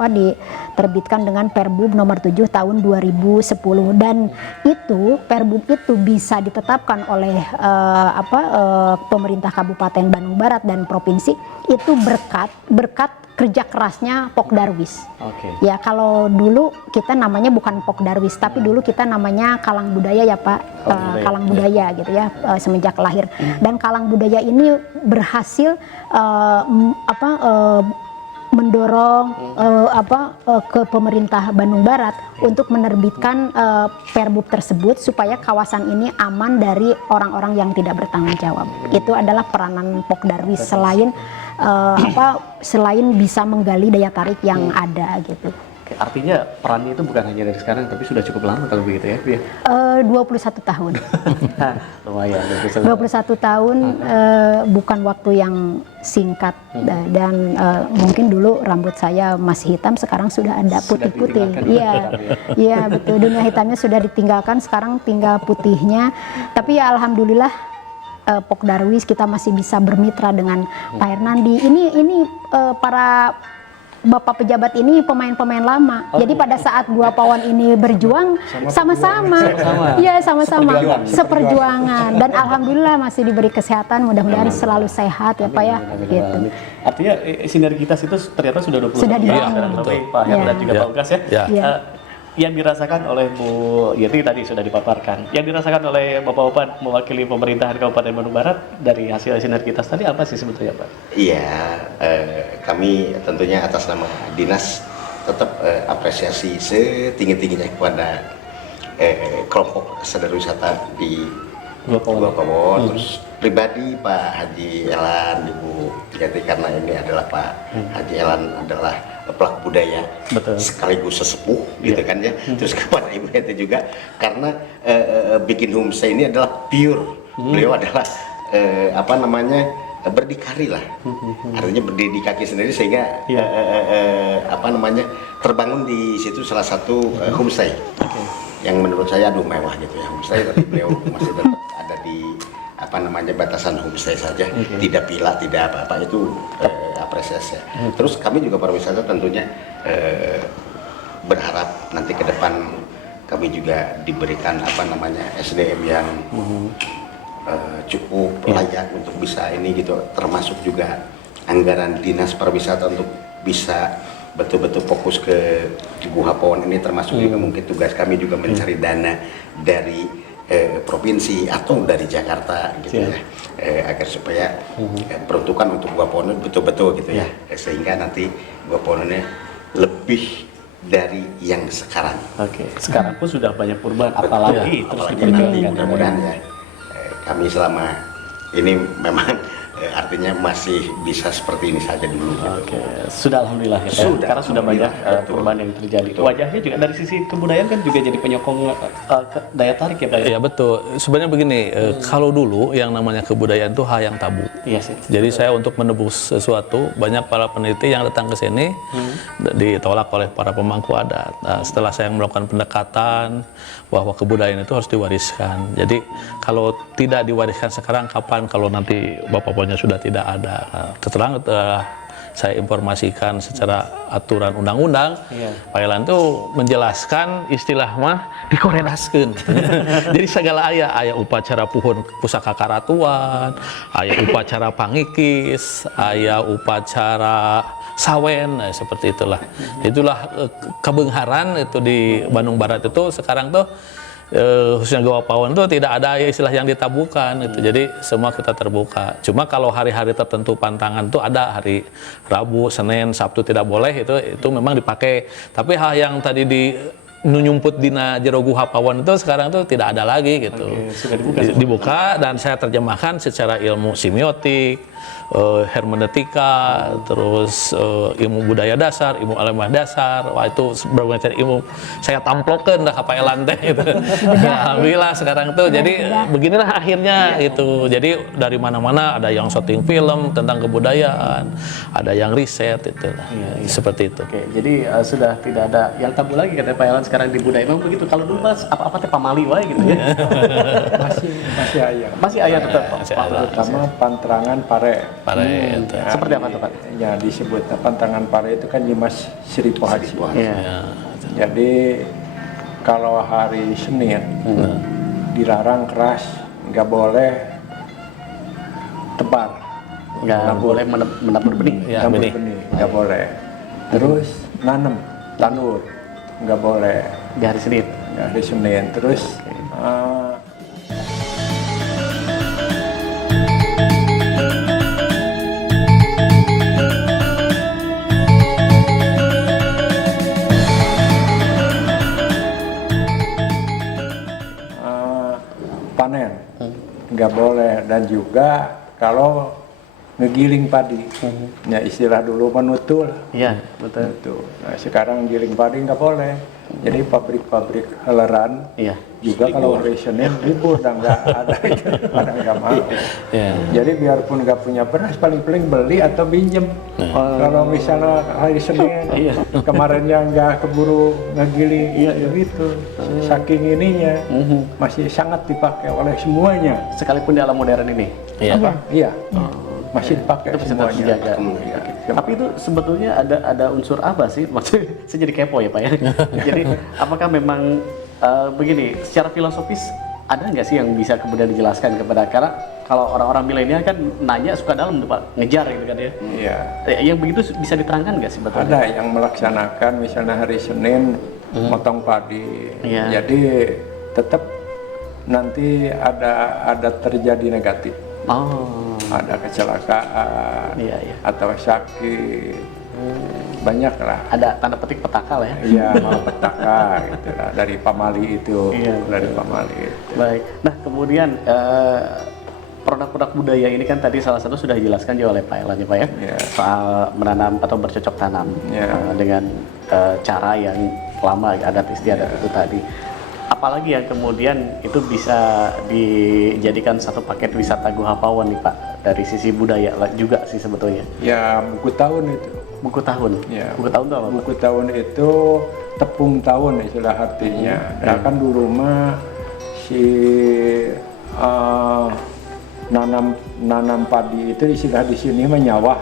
diterbitkan dengan Perbub nomor 7 tahun 2010, dan itu Perbub itu bisa ditetapkan oleh pemerintah Kabupaten Bandung Barat dan provinsi itu berkat kerja kerasnya Pok Darwis. Ya kalau dulu kita namanya bukan Pok Darwis, tapi dulu kita namanya Kalang Budaya ya Pak, Kalang Budaya gitu ya, semenjak lahir. Dan Kalang Budaya ini berhasil mendorong ke pemerintah Bandung Barat untuk menerbitkan Perbub tersebut supaya kawasan ini aman dari orang-orang yang tidak bertanggung jawab. Itu adalah peranan Pok Darwis selain selain bisa menggali daya tarik yang ada gitu. Oke, artinya perannya itu bukan hanya dari sekarang, tapi sudah cukup lama kalau begitu ya, Bu, ya? 21 tahun. Lumayan. 21 tahun bukan waktu yang singkat dan mungkin dulu rambut saya masih hitam, sekarang sudah ada putih-putih. Iya, iya betul. Dunia hitamnya sudah ditinggalkan, sekarang tinggal putihnya. Tapi ya alhamdulillah Pok Darwis kita masih bisa bermitra dengan Pak Hernandi. Ini para Bapak pejabat ini pemain-pemain lama. Jadi pada saat Gua Pawon ini berjuang sama-sama. Iya, sama-sama. Seperjuangan. Dan alhamdulillah masih diberi kesehatan, mudah-mudahan selalu sehat ya Pak ya. Gitu. Artinya sinergitas itu ternyata sudah 20 Sudah tahun dibangun. Pak Her dan juga Ya. Pak Ugas ya. Ya. Yang dirasakan oleh Bu Yeti tadi sudah dipaparkan. Yang dirasakan oleh Bapak-bapak mewakili pemerintahan Kabupaten Bandung Barat dari hasil sinergitas tadi apa sih sebetulnya Pak? Iya, kami tentunya atas nama dinas tetap apresiasi setinggi-tingginya kepada kelompok sadar wisata di Gua Pawon. Terus pribadi Pak Haji Elan, Ibu Yati, karena ini adalah Pak Haji Elan adalah pelaku budaya, Betul. sekaligus sesepuh gitu kan ya. Terus kepada Ibu Yati juga karena bikin homestay ini adalah pure. Beliau adalah berdikari lah, artinya berdiri di kaki sendiri sehingga terbangun di situ salah satu homestay yang menurut saya mewah gitu ya homestay, tapi beliau masih tetap ada di batasan homestay saja, tidak villa, tidak apa-apa, itu apresiasi. Terus kami juga pariwisata tentunya berharap nanti ke depan kami juga diberikan SDM yang cukup layak untuk bisa ini gitu, termasuk juga anggaran dinas pariwisata untuk bisa betul-betul fokus ke Gua Pawon ini, termasuk juga mungkin tugas kami juga mencari dana dari provinsi atau dari Jakarta gitu ya, agar supaya peruntukan untuk Gua Pawon betul-betul gitu ya, sehingga nanti Gua Pawon ini lebih dari yang sekarang. Oke, sekarang pun sudah banyak perubahan, apalagi terus Apalagi nanti diperjuangkan. mudah-mudahan ya kami selama ini memang artinya masih bisa seperti ini saja dulu. Oke, sudah alhamdulillah ya. Sudah, Karena sudah banyak alhamdulillah, perubahan yang terjadi. Betul. Wajahnya juga dari sisi kebudayaan kan juga jadi penyokong daya tarik ya Pak. Ya betul. Sebenarnya begini, kalau dulu yang namanya kebudayaan itu hal yang tabu. Iya sih. Jadi saya untuk menebus sesuatu, banyak para peneliti yang datang ke sini ditolak oleh para pemangku adat. Nah, setelah saya melakukan pendekatan bahwa kebudayaan itu harus diwariskan. Jadi kalau tidak diwariskan sekarang, kapan kalau nanti bapak-bapaknya sudah tidak ada? Nah, terang saya informasikan secara aturan undang-undang, Pak Elan itu menjelaskan istilah mah dikoredaskeun. Jadi segala aya upacara puhun pusaka karatuan, aya upacara pangikis, aya upacara sawen, nah, seperti itulah. Itulah kebeungharan itu di Bandung Barat itu sekarang tuh khususnya Gua Pawon itu tidak ada istilah yang ditabukan itu. Jadi semua kita terbuka. Cuma kalau hari-hari tertentu pantangan itu ada, hari Rabu, Senin, Sabtu tidak boleh, itu memang dipakai. Tapi hal yang tadi di nyumput dina jero Gua Pawon itu sekarang tuh tidak ada lagi gitu. Oke, sudah dibuka. Dibuka dan saya terjemahkan secara ilmu semiotik, hermeneutika, terus ilmu budaya dasar, ilmu ilmiah dasar. Wah, itu berbagai ilmu saya tamplokeun dah ka Pak Elan teh gitu. Alhamdulillah sekarang tuh jadi beginilah akhirnya itu. Jadi dari mana-mana ada yang syuting film tentang kebudayaan, ada yang riset itu. Seperti itu. Oke, jadi sudah tidak ada yang tabu lagi kata Pak Elan sekarang di budaya. Memang begitu. Kalau dulu Mas apa-apa teh pamali wae gitu ya. masih ayam. Masih ayah tetap. Masih ada. Terutama panterangan pare. Itu. Ya, Seperti apa tuh, Pak? Ya disebut pantangan pare itu kan Dimas Sripo Haji. Iya. Jadi kalau hari Senin dilarang keras, nggak boleh tebar, Nggak boleh menabur benih. Ya, nabur benih. benih, nggak boleh. Terus nanem, tandur, nggak boleh. Di hari Senin. Hari Senin. Terus nggak boleh. Dan juga kalau ngegiling padi, ya istilah dulu menutul. Iya, betul. Itu. Nah, sekarang giling padi nggak boleh. Jadi pabrik-pabrik heleran Iya. juga kalau hari Senin libur dan nggak ada itu, pada nggak mau. Ya. Jadi biarpun nggak punya beras, paling-paling beli atau pinjem. Kalau misalnya hari Senin, Iya. kemarinnya nggak keburu ngegiling, Iya. gitu. Saking ininya masih sangat dipakai oleh semuanya. Sekalipun di alam modern ini. Iya. Apa? Iya. Masih dipakai Itu bisa terus semuanya. dijaga. Iya. Tapi itu sebetulnya ada unsur apa sih? Maksudnya saya jadi kepo ya Pak ya. Jadi apakah memang begini, secara filosofis ada nggak sih yang bisa kemudian dijelaskan kepada, karena kalau orang-orang milenial kan nanya suka dalam tuh Pak, ngejar gitu kan ya. Iya. Yang begitu bisa diterangkan nggak sebetulnya? Ada yang melaksanakan misalnya hari Senin motong padi. Iya. Jadi tetap nanti ada terjadi negatif. Oh, Ada kecelakaan iya iya. atau sakit. Banyak lah. Ada tanda petik petaka lah ya. Iya, malapetaka gitu lah dari pamali itu. Iya, Dari pamali itu. Baik. Nah kemudian produk-produk budaya ini kan tadi salah satu sudah dijelaskan juga oleh Pak Elan ya Pak ya, Iya. soal menanam atau bercocok tanam Iya. dengan cara yang lama, adat istiadat itu tadi. Apalagi yang kemudian itu bisa dijadikan satu paket wisata Gua Pawon nih Pak, dari sisi budaya lah juga sih sebetulnya. Ya, buku tahun itu. Buku tahun. Iya. Buku tahun itu apa Pak? Buku tahun itu tepung tahun istilah artinya. Nah, kan dulu mah si nanam padi itu istilah di sini mah nyawah.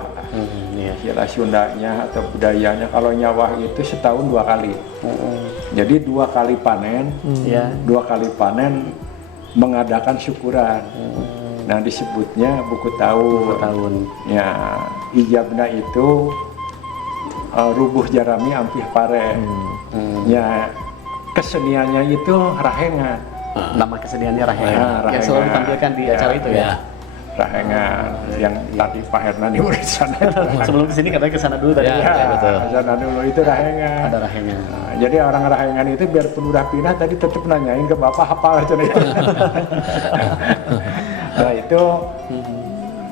Iya. Istilah Sundanya atau budayanya, kalau nyawah itu setahun 2 kali. Jadi 2 kali panen, Iya. 2 kali panen mengadakan syukuran. Nah, disebutnya buku tahun. Tahun. Ya, ijabna itu rubuh jarami ampih pare. Ya, keseniannya itu rahengan. Nama keseniannya Rahengan. Nah, Yang selalu Rahengan. ditampilkan di Ya. acara itu ya. Rahengan yang tadi Pak Hernan di sana. Sebelum kesini katanya kesana dulu tadi. Ya. Ya, betul. sana dulu itu rahengan. Ada Rahengan. Nah, jadi orang rahengan itu biarpun udah pindah tadi tetap nanyain ke bapak hafal aja nih. Nah itu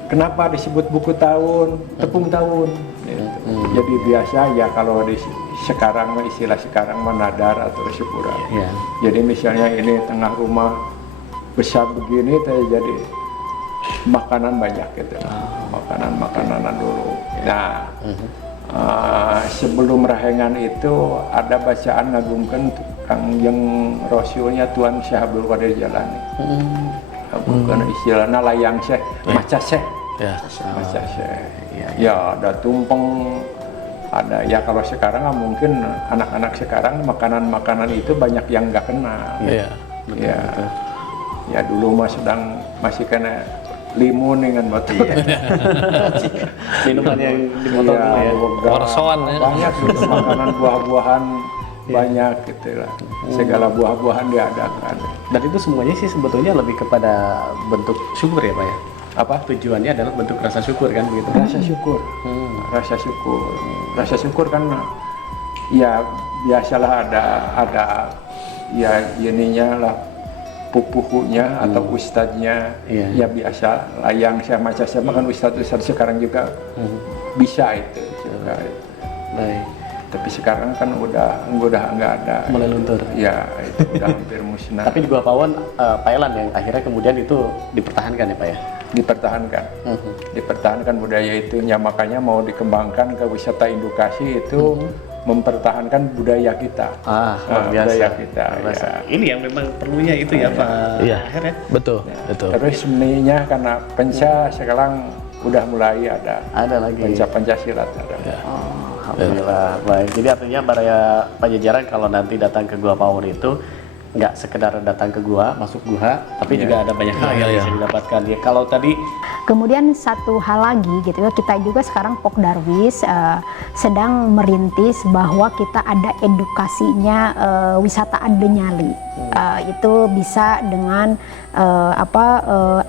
kenapa disebut buku tahun, tepung tahun. Gitu. Jadi biasa ya kalau di sekarang istilah sekarang menadar atau syukuran. Iya. Jadi misalnya ini tengah rumah besar begini, jadi makanan banyak gitu, makanan-makanan dulu. Nah, sebelum rahengan itu ada bacaan ngagungkan Kangjeng Rasulnya Tuan Syekh Abdul Qadir Jalani. Ngagungkan istilahnya layang Syekh, maca Syekh, Ya. maca Syekh. Ya ada tumpeng, ada ya kalau sekarang mungkin anak-anak sekarang makanan-makanan itu banyak yang nggak kenal. Iya. Ya, ya dulu mah masih kena limun dengan batu ya. Minuman yang di motor Iya, dulu ya. boga. Warsoan ya. Banyak gitu, makanan buah-buahan banyak gitu lah. Segala buah-buahan diadakan. Dan itu semuanya sih sebetulnya lebih kepada bentuk syukur ya Pak ya. Apa? Tujuannya adalah bentuk rasa syukur kan begitu. Rasa syukur. Rasa syukur. Rasa syukur kan ya biasalah ada ya ininya lah pupuhunya atau ustadznya. Iya. Ya biasa layang saya maca sama kan ustadz sekarang juga bisa itu juga. Baik. Tapi sekarang kan udah nggak ada. Mulai luntur. Ya itu udah hampir musnah. Tapi di Gua Pawon Pak Elan yang akhirnya kemudian itu dipertahankan ya Pak ya. Dipertahankan. Dipertahankan budaya itu, ya makanya mau dikembangkan ke wisata edukasi itu mempertahankan budaya kita. Luar biasa. Budaya kita. Luar biasa. Ya. Ini yang memang perlunya itu ya Pak Iya. Aher ya. Betul. Betul. Terus seninya karena penca sekarang udah mulai ada Ada lagi. penca silat ada. Oh, alhamdulillah. Baik. Jadi artinya Baraya Pajajaran kalau nanti datang ke Gua Pawon itu nggak sekedar datang ke gua, masuk gua, tapi juga ada banyak hal yang bisa didapatkan. Ya kalau tadi Kemudian satu hal lagi gitu ya, kita juga sekarang Pok Darwis sedang merintis bahwa kita ada edukasinya wisata Adenyali. Itu bisa dengan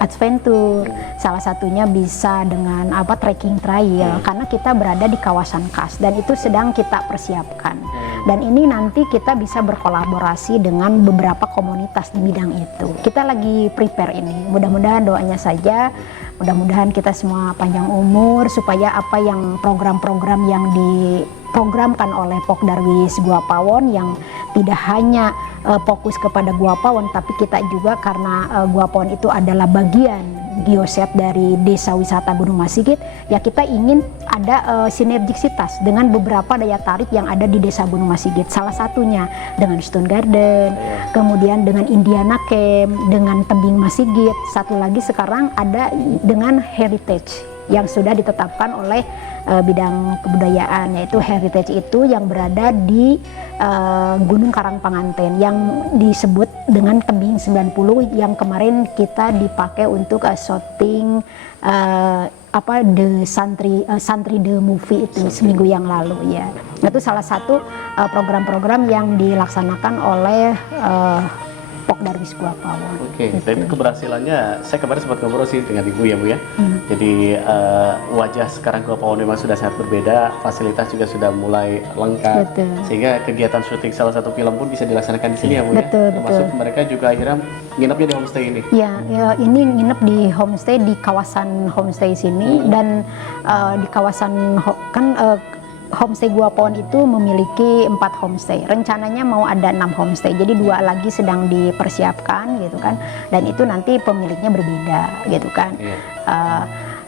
adventure, salah satunya bisa dengan trekking trail, karena kita berada di kawasan khas dan itu sedang kita persiapkan. Dan ini nanti kita bisa berkolaborasi dengan beberapa komunitas di bidang itu. Kita lagi prepare ini, mudah-mudahan doanya saja, mudah-mudahan kita semua panjang umur supaya apa yang program-program yang diprogramkan oleh Pok Darwis Gua Pawon yang tidak hanya fokus kepada Gua Pawon, tapi kita juga karena Gua Pawon itu adalah bagian geoset dari desa wisata Gunung Masigit, ya kita ingin ada sinergisitas dengan beberapa daya tarik yang ada di desa Gunung Masigit. Salah satunya dengan Stone Garden, kemudian dengan Indiana Camp, dengan Tebing Masigit. Satu lagi sekarang ada dengan heritage yang sudah ditetapkan oleh bidang kebudayaan, yaitu heritage itu yang berada di Gunung Karangpanganten yang disebut dengan Tebing 90 yang kemarin kita dipakai untuk syuting The Santri The Movie itu seminggu yang lalu ya. Itu salah satu program-program yang dilaksanakan oleh Pok Darwis Gua Pawon. Oke, dan itu keberhasilannya, saya kemarin sempat ngobrol sih dengan Ibu ya Bu ya. Jadi wajah sekarang Gua Pawon memang sudah sangat berbeda, fasilitas juga sudah mulai lengkap. Betul. Sehingga kegiatan syuting salah satu film pun bisa dilaksanakan di sini ya Bu Betul, ya. Termasuk mereka juga akhirnya nginepnya di homestay ini. Ya, ini nginep di homestay di kawasan homestay sini dan di kawasan homestay Gua Pawon itu memiliki 4 homestay. Rencananya mau ada 6 homestay. Jadi 2 lagi sedang dipersiapkan gitu kan. Dan itu nanti pemiliknya berbeda gitu kan.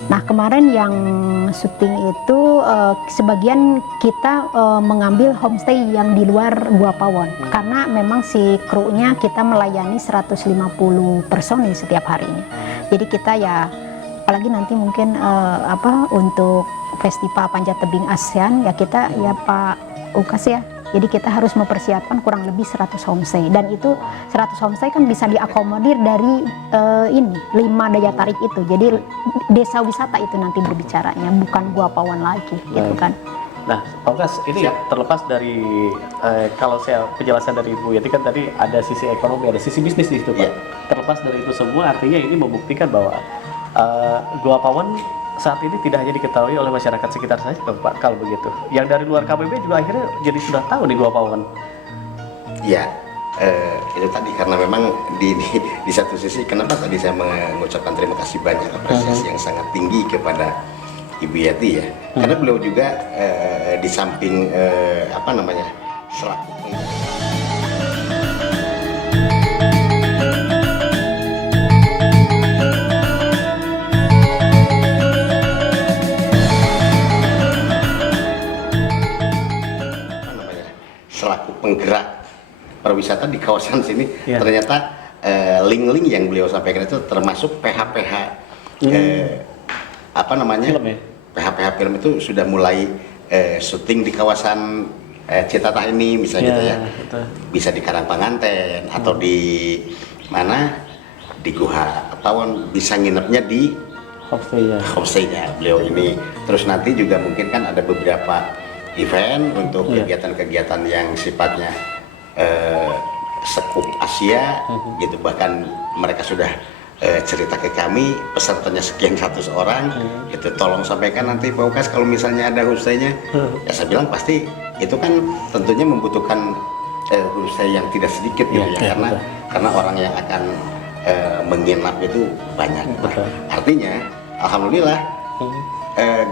Nah, kemarin yang syuting itu sebagian kita mengambil homestay yang di luar Gua Pawon. Karena memang si krunya kita melayani 150 personil setiap harinya. Jadi kita ya apalagi nanti mungkin untuk Festival Panjat Tebing ASEAN ya kita ya Pak Ukas ya. Jadi kita harus mempersiapkan kurang lebih 100 homestay dan itu 100 homestay kan bisa diakomodir dari 5 daya tarik itu. Jadi desa wisata itu nanti berbicaranya bukan Gua Pawon lagi gitu kan. Nah, Pak Ukas, ini terlepas dari kalau saya penjelasan dari Bu Yati kan tadi ada sisi ekonomi, ada sisi bisnis di situ Pak. Terlepas dari itu semua artinya ini membuktikan bahwa Gua Pawon saat ini tidak hanya diketahui oleh masyarakat sekitar saja Pak, kalau begitu. Yang dari luar KBB juga akhirnya jadi sudah tahu di Gua Pawon. Iya, itu tadi karena memang di satu sisi kenapa tadi saya mengucapkan terima kasih banyak, apresiasi yang sangat tinggi kepada Ibu Yati ya. Karena beliau juga di samping selaku penggerak pariwisata di kawasan sini, ternyata link-link yang beliau sampaikan itu termasuk PH-PH Film ya? PH-PH film itu sudah mulai syuting di kawasan Citatah ini misalnya gitu ya. Betul. Bisa di Karangpanganten atau di mana di Gua Pawon, bisa nginepnya di homestay-nya beliau ini. Terus nanti juga mungkin kan ada beberapa event untuk kegiatan-kegiatan yang sifatnya sekup Asia gitu, bahkan mereka sudah cerita ke kami pesertanya sekian 100 orang gitu, tolong sampaikan nanti Pak Ukas kalau misalnya ada homestay-nya. Ya saya bilang pasti itu kan tentunya membutuhkan homestay yang tidak sedikit gitu ya, karena orang yang akan menginap itu banyak. Artinya alhamdulillah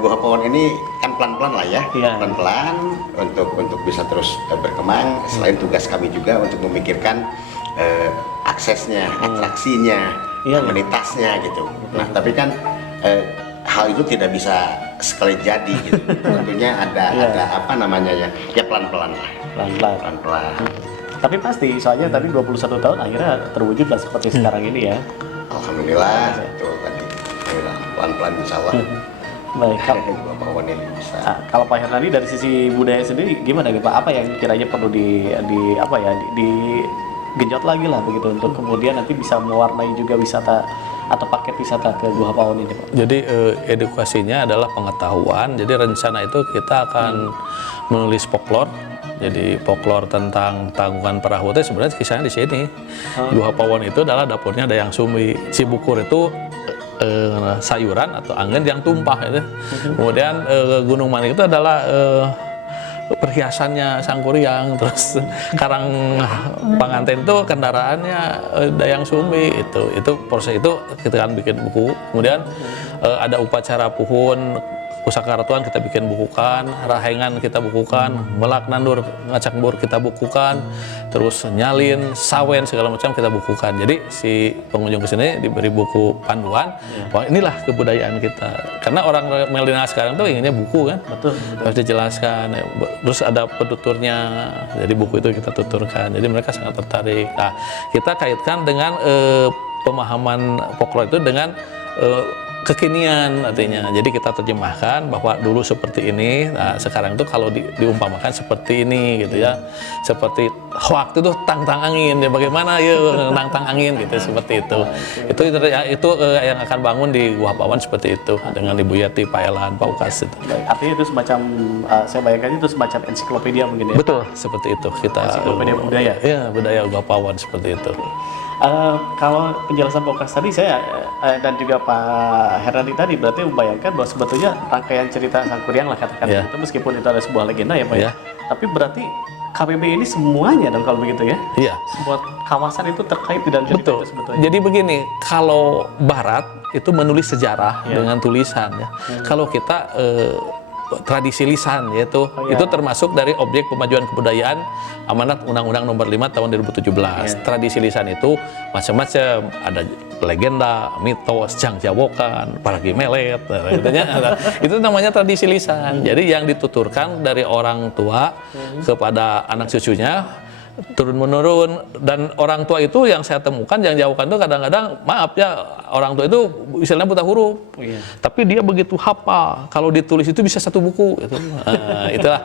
Gua Pawon ini kan pelan-pelan lah ya, pelan-pelan untuk bisa terus berkembang. Selain tugas kami juga untuk memikirkan aksesnya, atraksinya, amenitasnya gitu. Nah tapi kan hal itu tidak bisa sekali jadi gitu. Tentunya ada ya pelan-pelan lah. Pelan-pelan. Tapi pasti, soalnya tadi 21 tahun akhirnya terwujud lah seperti sekarang ini ya. Alhamdulillah, itu tadi pelan-pelan insya Allah. Baik, Gua Pawon ini bisa. Kalau Pak Hernandi dari sisi budaya sendiri gimana nih Pak? Apa yang kiranya perlu digenjot lagi lah begitu untuk kemudian nanti bisa mewarnai juga wisata atau paket wisata ke Gua Pawon ini, Pak? Jadi edukasinya adalah pengetahuan. Jadi rencana itu kita akan menulis folklore. Jadi folklore tentang Tanggungan Perahu itu sebenarnya kisahnya di sini. Gua Pawon itu adalah dapurnya Dayang Sumbi. Cibukur itu sayuran atau angin yang tumpah itu. Kemudian Gunung Manik itu adalah perhiasannya Sangkuriang, terus Karang Panganten itu kendaraannya Dayang Sumbi. Itu proses itu kita kan bikin buku. Kemudian ada upacara puhun Kusakaratuan kita bikin bukukan, Rahengan kita bukukan, Melak Nandur Ngacakbur kita bukukan, terus Nyalin, Sawen segala macam kita bukukan. Jadi si pengunjung ke sini diberi buku panduan, wah inilah kebudayaan kita. Karena orang milenial sekarang tuh inginnya buku kan, harus dijelaskan. Terus ada penuturnya, jadi buku itu kita tuturkan. Jadi mereka sangat tertarik. Nah, kita kaitkan dengan pemahaman folklore itu dengan kekinian artinya. Jadi kita terjemahkan bahwa dulu seperti ini, nah sekarang itu kalau diumpamakan seperti ini gitu ya. Seperti waktu itu tang-tang angin, ya bagaimana ya tang-tang angin gitu seperti itu. Itu yang akan bangun di Gua Pawon seperti itu dengan Ibu Yati, Pak Elan, Pak Ukas itu. Artinya itu semacam, saya bayangkan itu semacam ensiklopedia mungkin ya? Betul, seperti itu. Kita ensiklopedia budaya? Iya, budaya Gua Pawon seperti itu. Kalau penjelasan Pak Ukas tadi saya dan juga Pak Hernandi tadi berarti membayangkan bahwa sebetulnya rangkaian cerita Sangkuriang lah katakan itu, meskipun itu ada sebuah legenda ya Pak ya. Tapi berarti KPB ini semuanya dong kalau begitu ya? Iya. Sebuah kawasan itu terkait di dalam cerita itu sebetulnya. Jadi begini, kalau Barat itu menulis sejarah dengan tulisan ya. Kalau kita tradisi lisan yaitu itu termasuk dari objek pemajuan kebudayaan amanat Undang-Undang Nomor 5 Tahun 2017. Tradisi lisan itu macam-macam, ada legenda, mitos, jangjawokan, paragi melet, itu namanya tradisi lisan. Jadi yang dituturkan dari orang tua kepada anak cucunya turun menurun, dan orang tua itu yang saya temukan yang jauhkan itu kadang-kadang maaf ya orang tua itu istilahnya buta huruf, tapi dia begitu hafal kalau ditulis itu bisa satu buku itu. Itulah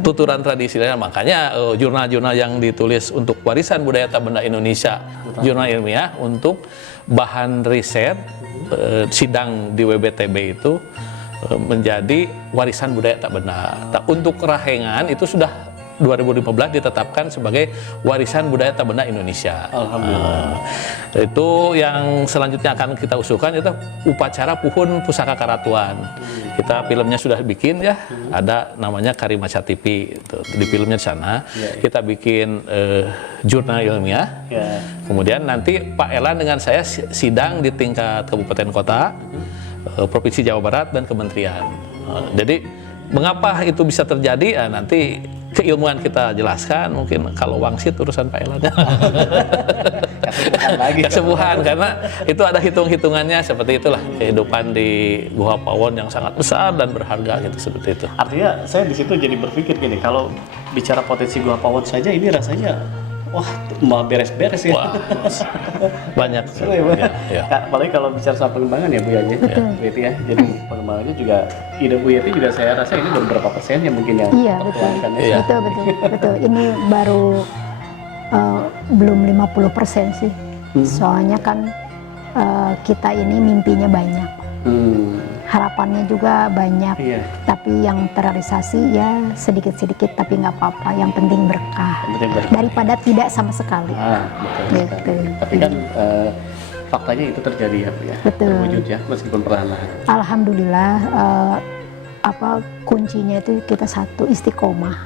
tuturan tradisi. Makanya jurnal-jurnal yang ditulis untuk warisan budaya tak benda Indonesia, jurnal ilmiah untuk bahan riset sidang di WBTB itu menjadi warisan budaya tak benda. Untuk Rahengan itu sudah 2015 ditetapkan sebagai warisan budaya tak benda Indonesia. Alhamdulillah. Itu yang selanjutnya akan kita usulkan itu upacara puhun Pusaka Karatuan. Kita filmnya sudah bikin ya, ada namanya Karimaca TV. Di filmnya di sana kita bikin jurnal ilmiah. Kemudian nanti Pak Elan dengan saya sidang di tingkat kabupaten kota, provinsi Jawa Barat dan kementerian. Jadi mengapa itu bisa terjadi? Nanti keilmuan kita jelaskan, mungkin kalau wangsit urusan Pak Elan. Kesembuhan, karena itu ada hitung-hitungannya seperti itulah kehidupan di Gua Pawon yang sangat besar dan berharga gitu seperti itu. Artinya saya di situ jadi berpikir gini, kalau bicara potensi Gua Pawon saja ini rasanya wah mau beres-beres ya. Wah, banyak. Ya. Apalagi kalau bicara soal pengembangan ya Bu Yati ya. Jadi pengembangannya juga ide Bu Yati juga saya rasa ini beberapa persen yang mungkin yang betul. Ini baru belum 50% sih. Soalnya kan kita ini mimpinya banyak. Harapannya juga banyak, tapi yang terrealisasi ya sedikit-sedikit, tapi nggak apa-apa, yang penting berkah. Daripada tidak sama sekali. Betul. Tapi kan faktanya itu terjadi ya Bu ya, terwujud ya, meskipun perlahan-lahan. Alhamdulillah, kuncinya itu kita satu, istiqomah.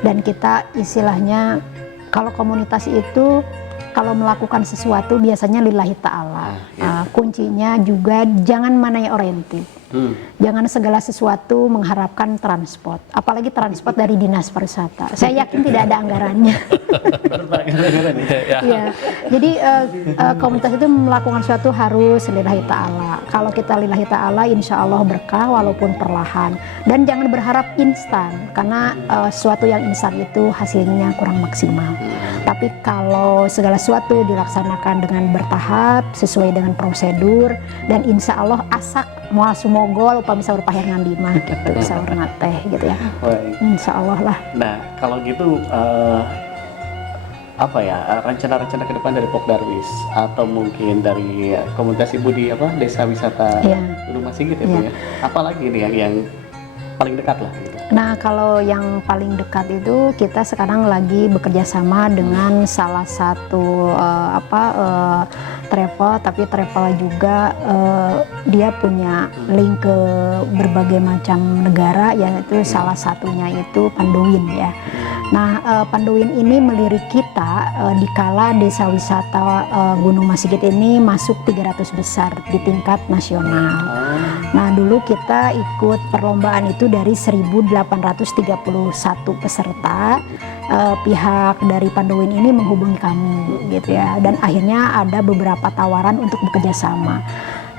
Dan kita istilahnya kalau komunitas itu kalau melakukan sesuatu biasanya lillahi ta'ala. Kuncinya juga jangan money oriented. Jangan segala sesuatu mengharapkan transport, apalagi transport dari dinas pariwisata. Saya yakin tidak ada anggarannya. Ya. Jadi komunitas itu melakukan sesuatu harus lillahi ta'ala. Kalau kita lillahi ta'ala, insya Allah berkah walaupun perlahan. Dan jangan berharap instan, karena sesuatu yang instan itu hasilnya kurang maksimal. Tapi kalau segala sesuatu dilaksanakan dengan bertahap, sesuai dengan prosedur, dan insya Allah asak mual sumogol upah bisa berpahir ngandi mah gitu, sahur teh gitu ya. Insya Allah lah. Nah kalau gitu apa ya rencana-rencana ke depan dari Pok Darwis atau mungkin dari komunitas ibu di apa desa wisata Iya. Gunung Masigit ya Bu ya? Apalagi nih yang paling dekat lah gitu. Nah, kalau yang paling dekat itu kita sekarang lagi bekerja sama dengan salah satu travel, tapi travel juga dia punya link ke berbagai macam negara, yaitu salah satunya itu Pandoin ya. Nah, Pandoin ini melirik kita dikala desa wisata Gunung Masigit ini masuk 300 besar di tingkat nasional. Nah, dulu kita ikut perlombaan itu dari 1.831 peserta. Pihak dari Pandoin ini menghubungi kami gitu ya, dan akhirnya ada beberapa tawaran untuk bekerja sama.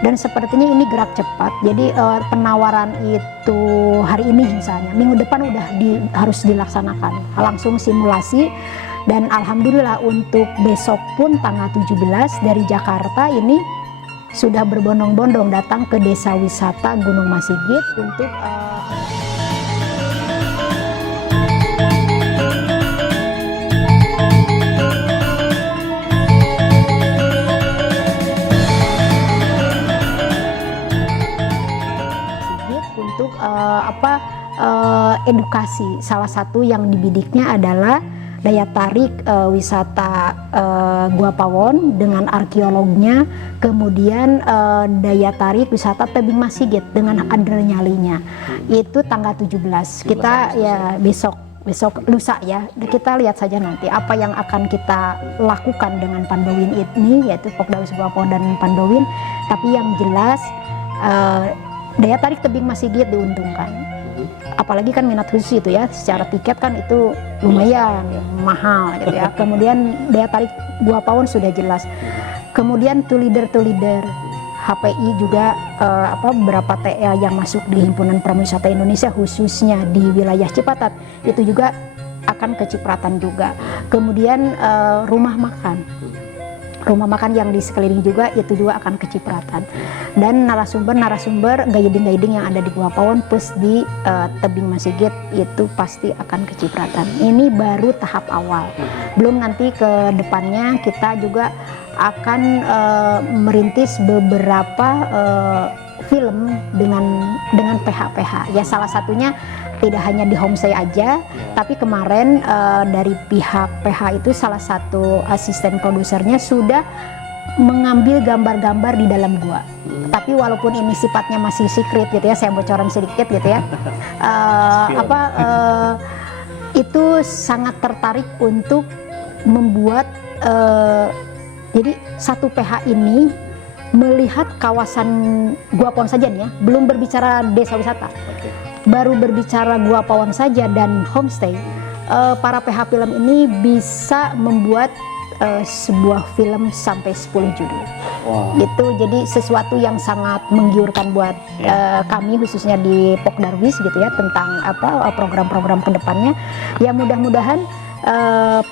Dan sepertinya ini gerak cepat, jadi penawaran itu hari ini misalnya, minggu depan udah harus dilaksanakan, langsung simulasi. Dan alhamdulillah untuk besok pun tanggal 17 dari Jakarta ini sudah berbondong-bondong datang ke desa wisata Gunung Masigit untuk edukasi. Salah satu yang dibidiknya adalah daya tarik wisata Gua Pawon dengan arkeolognya, kemudian daya tarik wisata Tebing Masigit dengan adrenalinnya. Itu tanggal 17. Kita ya besok lusa ya. Kita lihat saja nanti apa yang akan kita lakukan dengan Pandoin ini, yaitu Pok Darwis Gua Pawon dan Pandoin. Tapi yang jelas daya tarik Tebing Masigit diuntungkan. Apalagi kan minat khusus itu ya, secara tiket kan itu lumayan mahal gitu ya. Kemudian daya tarik Gua Pawon sudah jelas. Kemudian to leader HPI juga beberapa TL yang masuk di Himpunan Pramuwisata Indonesia khususnya di wilayah Cipatat itu juga akan kecipratan juga. Kemudian rumah makan yang di sekeliling juga itu juga akan kecipratan. Dan narasumber guiding yang ada di Gua Pawon plus di Tebing Masigit itu pasti akan kecipratan. Ini baru tahap awal. Belum nanti ke depannya kita juga akan merintis beberapa film dengan PH-PH. Ya salah satunya tidak hanya di homestay aja, tapi kemarin dari pihak PH itu salah satu asisten produsernya sudah mengambil gambar-gambar di dalam gua. Tapi walaupun ini sifatnya masih secret gitu ya, saya bocoran sedikit gitu ya. Itu sangat tertarik untuk membuat jadi satu PH ini melihat kawasan Gua Pawon saja nih ya, belum berbicara desa wisata. Baru berbicara Gua Pawon saja dan homestay, para PH film ini bisa membuat sebuah film sampai 10 judul. Wow. Itu jadi sesuatu yang sangat menggiurkan buat kami khususnya di Pok Darwis gitu ya, tentang program-program kedepannya. Ya mudah-mudahan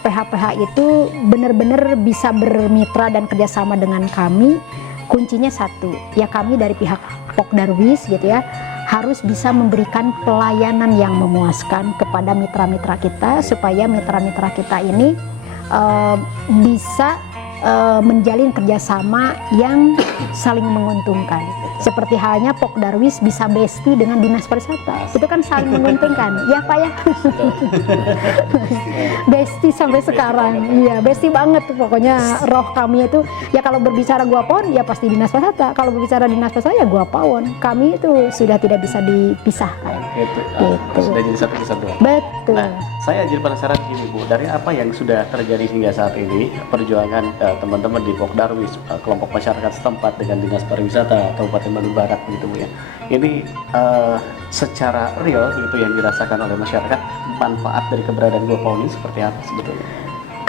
PH-PH itu benar-benar bisa bermitra dan kerjasama dengan kami. Kuncinya satu, ya kami dari pihak Pok Darwis gitu ya, harus bisa memberikan pelayanan yang memuaskan kepada mitra-mitra kita, supaya mitra-mitra kita ini bisa menjalin kerjasama yang saling menguntungkan. Seperti halnya Pok Darwis bisa besti dengan Dinas Pariwisata, itu kan saling menguntungkan, ya Pak ya. Besti sampai sekarang, iya besti banget pokoknya. Roh kami itu ya kalau berbicara Gua Pawon ya pasti Dinas Pariwisata, kalau berbicara Dinas Pariwisata ya Gua Pawon. Kami itu sudah tidak bisa dipisahkan. Gitu. Sudah jadi satu kesatuan. Betul. Nah, saya jadi penasaran gini Bu, dari apa yang sudah terjadi hingga saat ini, perjuangan teman-teman di Pok Darwis, kelompok masyarakat setempat dengan Dinas Pariwisata Kabupaten Bandung Barat begitu Bu ya. Ini secara real begitu yang dirasakan oleh masyarakat, manfaat dari keberadaan Gua Pawon ini seperti apa sebetulnya?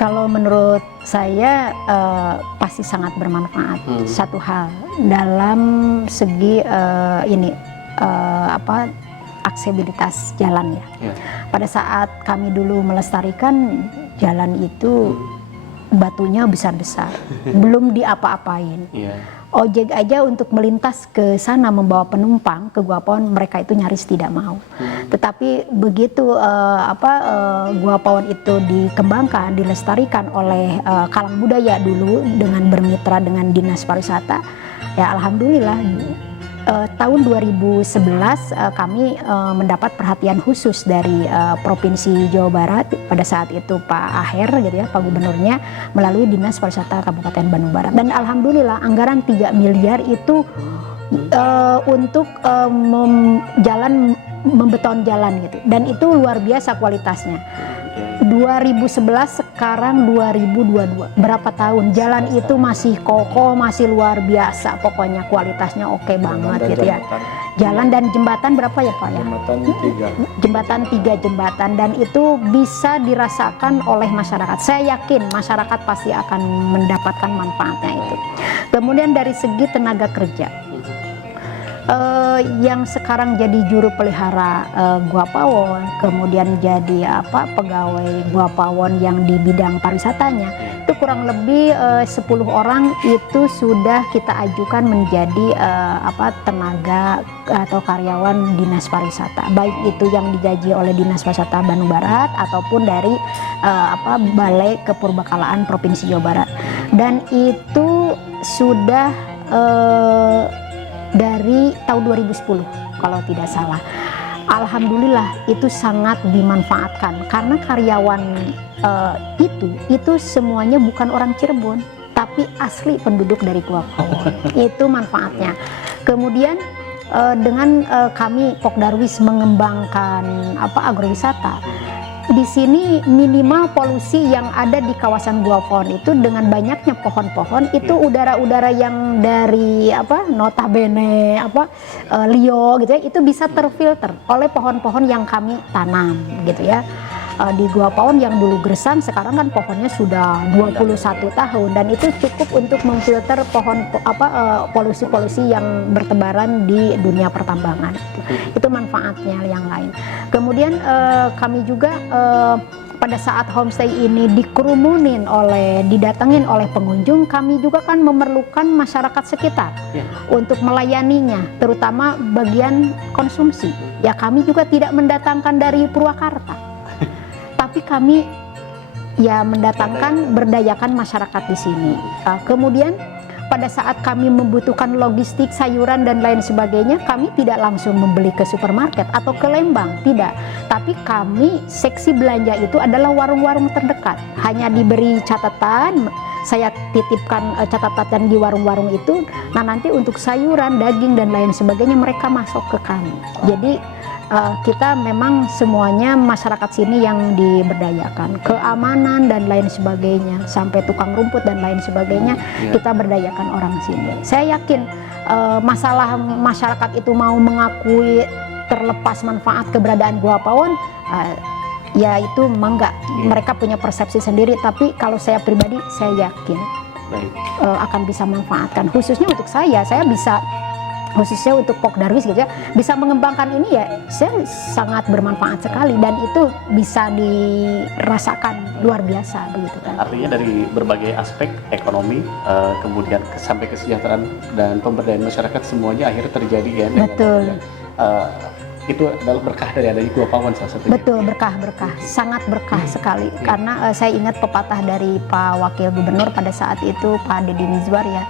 Kalau menurut saya pasti sangat bermanfaat. Satu hal dalam segi aksesibilitas jalan ya. Pada saat kami dulu melestarikan jalan itu batunya besar-besar, belum diapa-apain. ojek aja untuk melintas ke sana membawa penumpang ke Gua Pawon, mereka itu nyaris tidak mau. Tetapi begitu Gua Pawon itu dikembangkan, dilestarikan oleh kalang budaya dulu dengan bermitra dengan Dinas Pariwisata, ya alhamdulillah tahun 2011 kami mendapat perhatian khusus dari Provinsi Jawa Barat, pada saat itu Pak Aher gitu ya, Pak Gubernurnya, melalui Dinas Pariwisata Kabupaten Bandung Barat. Dan alhamdulillah anggaran 3 miliar itu untuk membeton jalan gitu, dan itu luar biasa kualitasnya. 2011 sekarang 2022, berapa tahun jalan itu masih kokoh, masih luar biasa, pokoknya kualitasnya oke banget Dan gitu ya. jembatan. Jalan dan jembatan berapa ya Pak ya? Jembatan 3. Jembatan 3 jembatan, dan itu bisa dirasakan oleh masyarakat. Saya yakin masyarakat pasti akan mendapatkan manfaatnya itu. Kemudian dari segi tenaga kerja, yang sekarang jadi juru pelihara Gua Pawon, kemudian jadi pegawai Gua Pawon yang di bidang pariwisatanya, itu kurang lebih 10 orang itu sudah kita ajukan menjadi tenaga atau karyawan Dinas Pariwisata, baik itu yang digaji oleh Dinas Pariwisata Bandung Barat ataupun dari Balai Kepurbakalaan Provinsi Jawa Barat. Dan itu sudah dari tahun 2010 kalau tidak salah. Alhamdulillah itu sangat dimanfaatkan karena karyawan itu semuanya bukan orang Cirebon, tapi asli penduduk dari Gua Pawon. Itu manfaatnya. Kemudian dengan kami Pokdarwis mengembangkan agrowisata, di sini minimal polusi yang ada di kawasan Gua Pawon itu dengan banyaknya pohon-pohon itu, udara-udara yang dari notabene Lio gitu ya, itu bisa terfilter oleh pohon-pohon yang kami tanam gitu ya. Di Gua Pawon yang dulu gersang, sekarang kan pohonnya sudah 21 tahun, dan itu cukup untuk memfilter polusi-polusi yang bertebaran di dunia pertambangan. Itu manfaatnya yang lain. Kemudian kami juga pada saat homestay ini didatengin oleh pengunjung, kami juga kan memerlukan masyarakat sekitar untuk melayaninya, terutama bagian konsumsi. Ya kami juga tidak mendatangkan dari Purwakarta, tapi kami ya mendatangkan, berdayakan masyarakat di sini. Kemudian pada saat kami membutuhkan logistik sayuran dan lain sebagainya, kami tidak langsung membeli ke supermarket atau ke Lembang, tidak. Tapi kami seksi belanja itu adalah warung-warung terdekat. Hanya diberi catatan, saya titipkan catatan di warung-warung itu. Nah nanti untuk sayuran, daging dan lain sebagainya mereka masuk ke kami. Jadi kita memang semuanya masyarakat sini yang diberdayakan, keamanan dan lain sebagainya, sampai tukang rumput dan lain sebagainya kita berdayakan orang sini. Saya yakin masalah masyarakat itu mau mengakui terlepas manfaat keberadaan Gua Pawon, ya itu mangga, mereka punya persepsi sendiri, tapi kalau saya pribadi saya yakin akan bisa manfaatkan, khususnya untuk saya bisa, khususnya untuk Pokdarwis gitu ya, bisa mengembangkan ini ya, saya sangat bermanfaat sekali, dan itu bisa dirasakan luar biasa begitu kan. Artinya dari berbagai aspek ekonomi, kemudian sampai kesejahteraan dan pemberdayaan masyarakat, semuanya akhirnya terjadi ya. Betul. Itu adalah berkah dari adanya Gua Pawon salah satunya. Betul, berkah, sangat berkah sekali. Karena saya ingat pepatah dari Pak Wakil Gubernur pada saat itu, Pak Deddy Mizwar ya,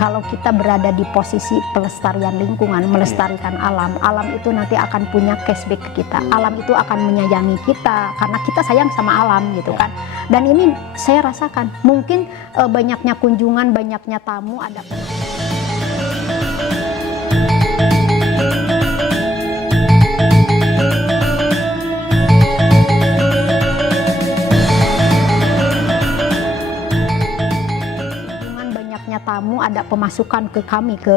kalau kita berada di posisi pelestarian lingkungan, melestarikan alam, alam itu nanti akan punya cashback ke kita. Alam itu akan menyayangi kita karena kita sayang sama alam gitu kan. Dan ini saya rasakan, mungkin banyaknya kunjungan, banyaknya tamu, ada tamu, ada pemasukan ke kami, ke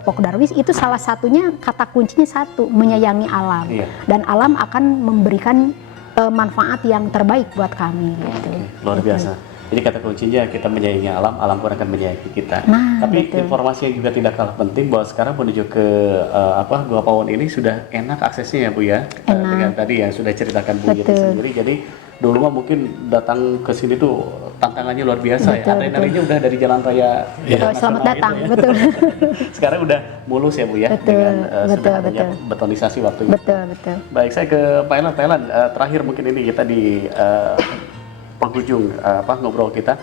Pokdarwis, itu salah satunya kata kuncinya satu, menyayangi alam. Dan alam akan memberikan manfaat yang terbaik buat kami gitu. Luar biasa. Jadi kata kuncinya kita menyayangi alam, alam pun akan menyayangi kita. Tapi informasi yang juga tidak kalah penting bahwa sekarang menuju ke Gua Pawon ini sudah enak aksesnya ya Bu ya. Dengan tadi yang sudah ceritakan Bu Yeni sendiri. Jadi dulu mah mungkin datang ke sini tuh tantangannya luar biasa ya. Betul, Adrenalinnya udah dari jalan raya. Jalan Selamat nasional datang, itu ya. betul. Sekarang udah mulus ya Bu ya, Betul, dengan betul, sudah banyak betul. betonisasi waktunya. Betul, betul. Baik, saya ke Pak Elan. Pak Elan, terakhir mungkin ini kita di penghujung ngobrol kita.